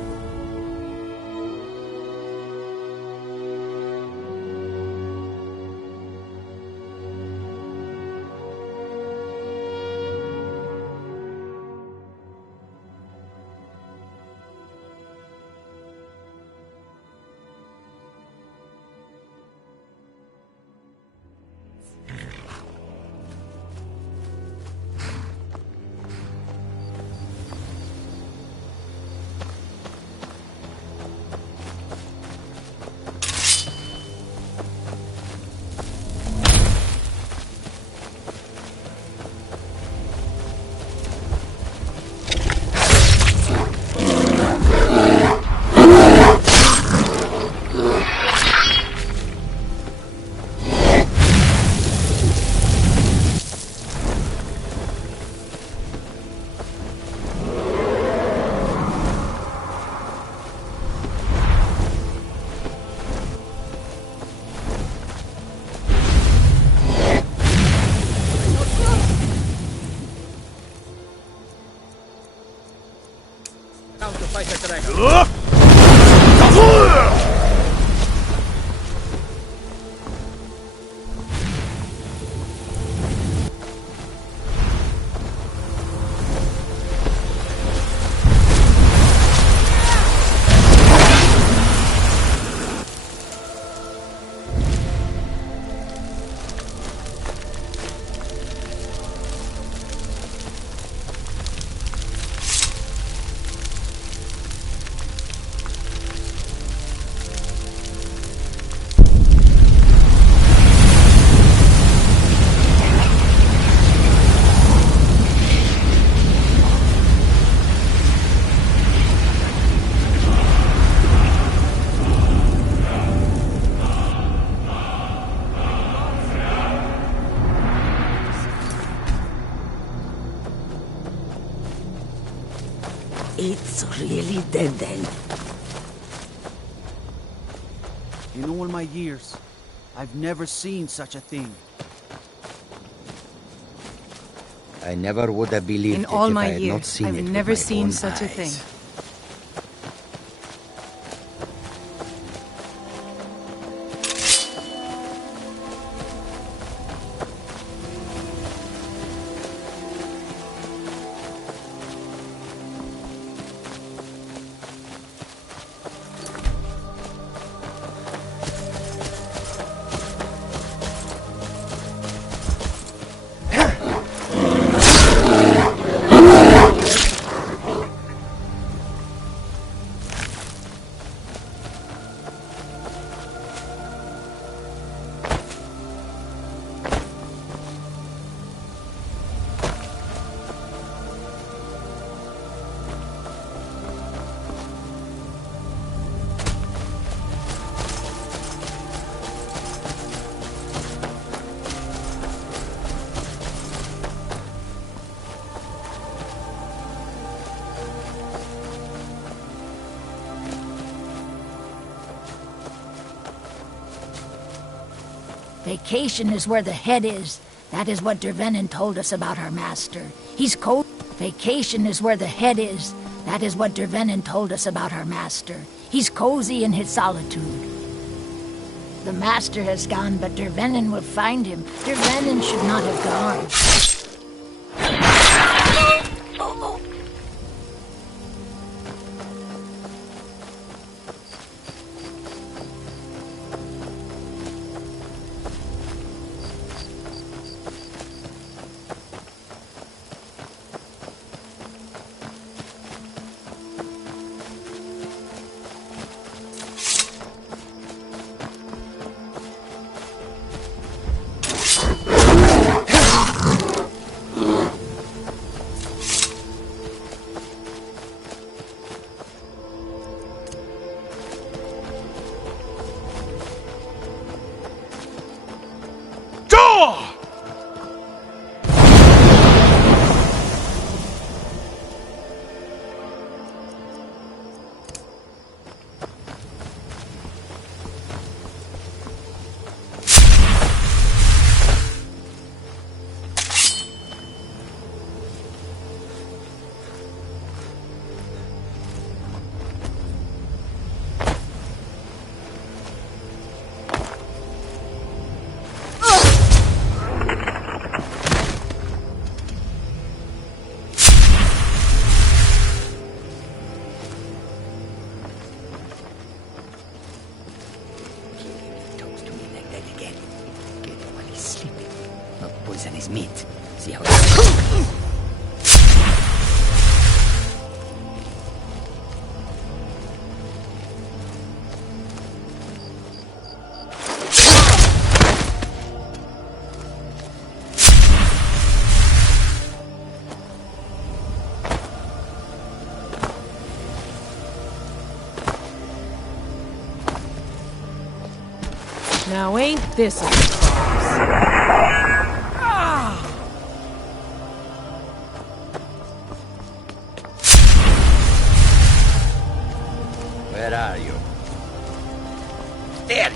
It's really dead then. In all my years, I've never seen such a thing. I never would have believed In it all if my I had not years, seen it I've with never my seen own such a eyes. thing. Vacation is where the head is. That is what Dervenin told us about our master. He's cold. Vacation is where the head is. That is what Dervenin told us about our master. He's cozy in his solitude. The master has gone, but Dervenin will find him. Dervenin should not have gone. Poison his meat. See how it... Now ain't this a surprise? Where are you? There!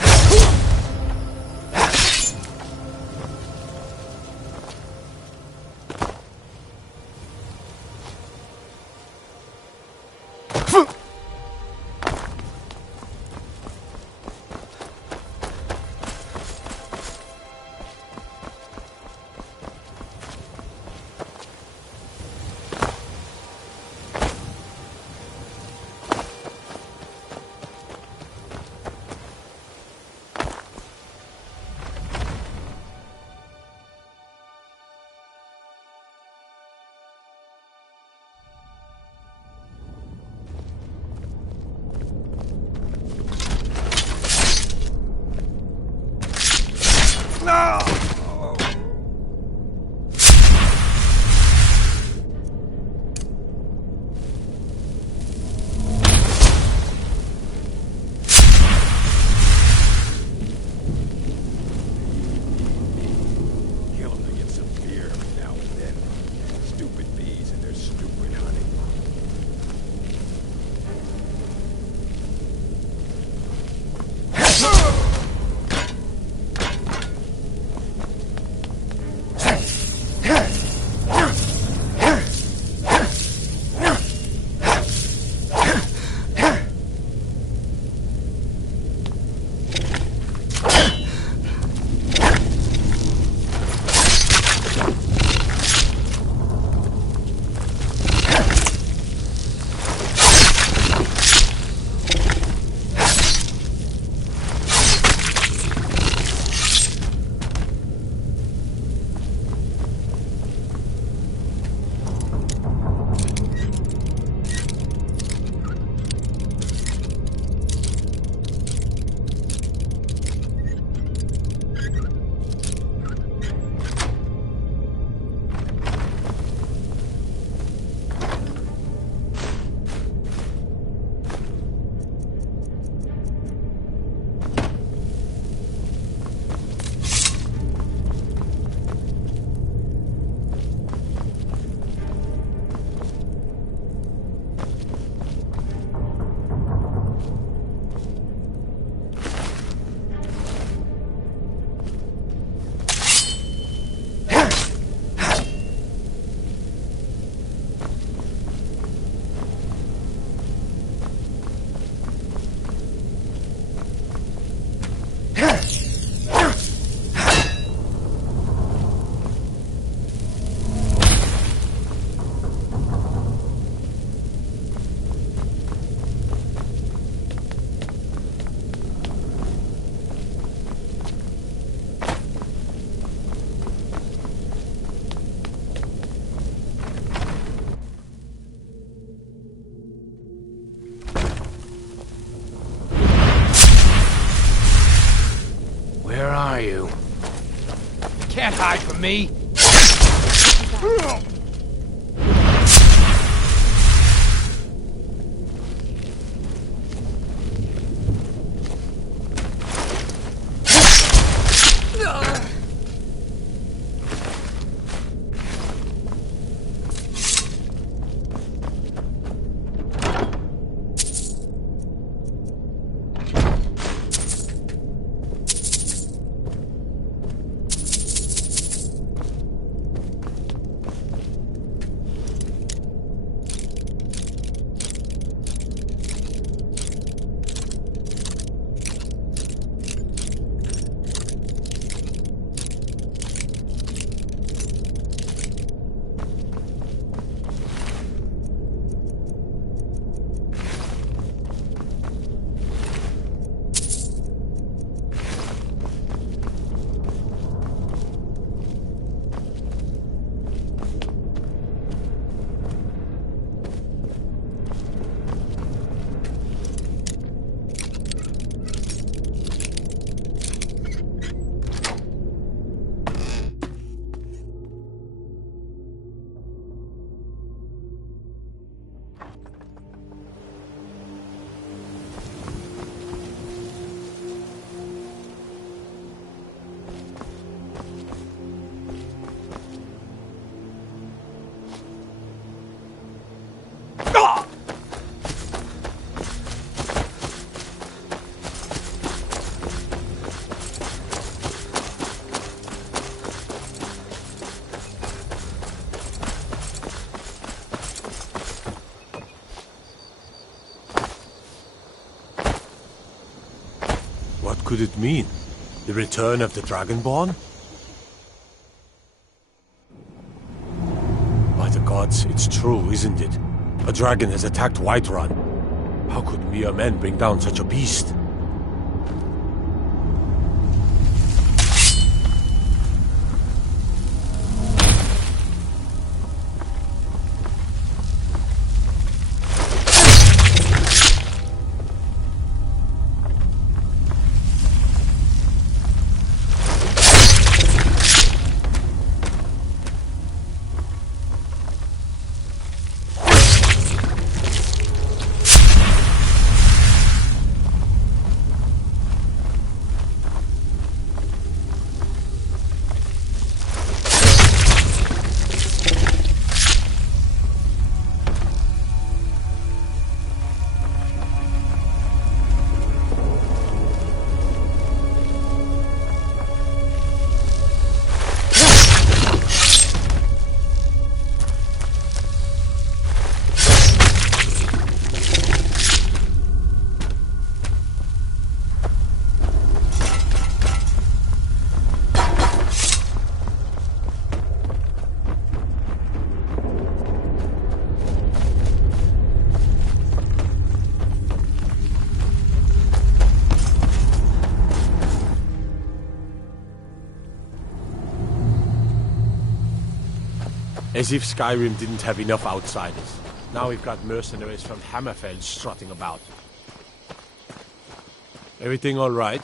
me? What could it mean? The return of the Dragonborn? By the gods, it's true, isn't it? A dragon has attacked Whiterun. How could mere men bring down such a beast? As if Skyrim didn't have enough outsiders. Now we've got mercenaries from Hammerfell strutting about. Everything all right?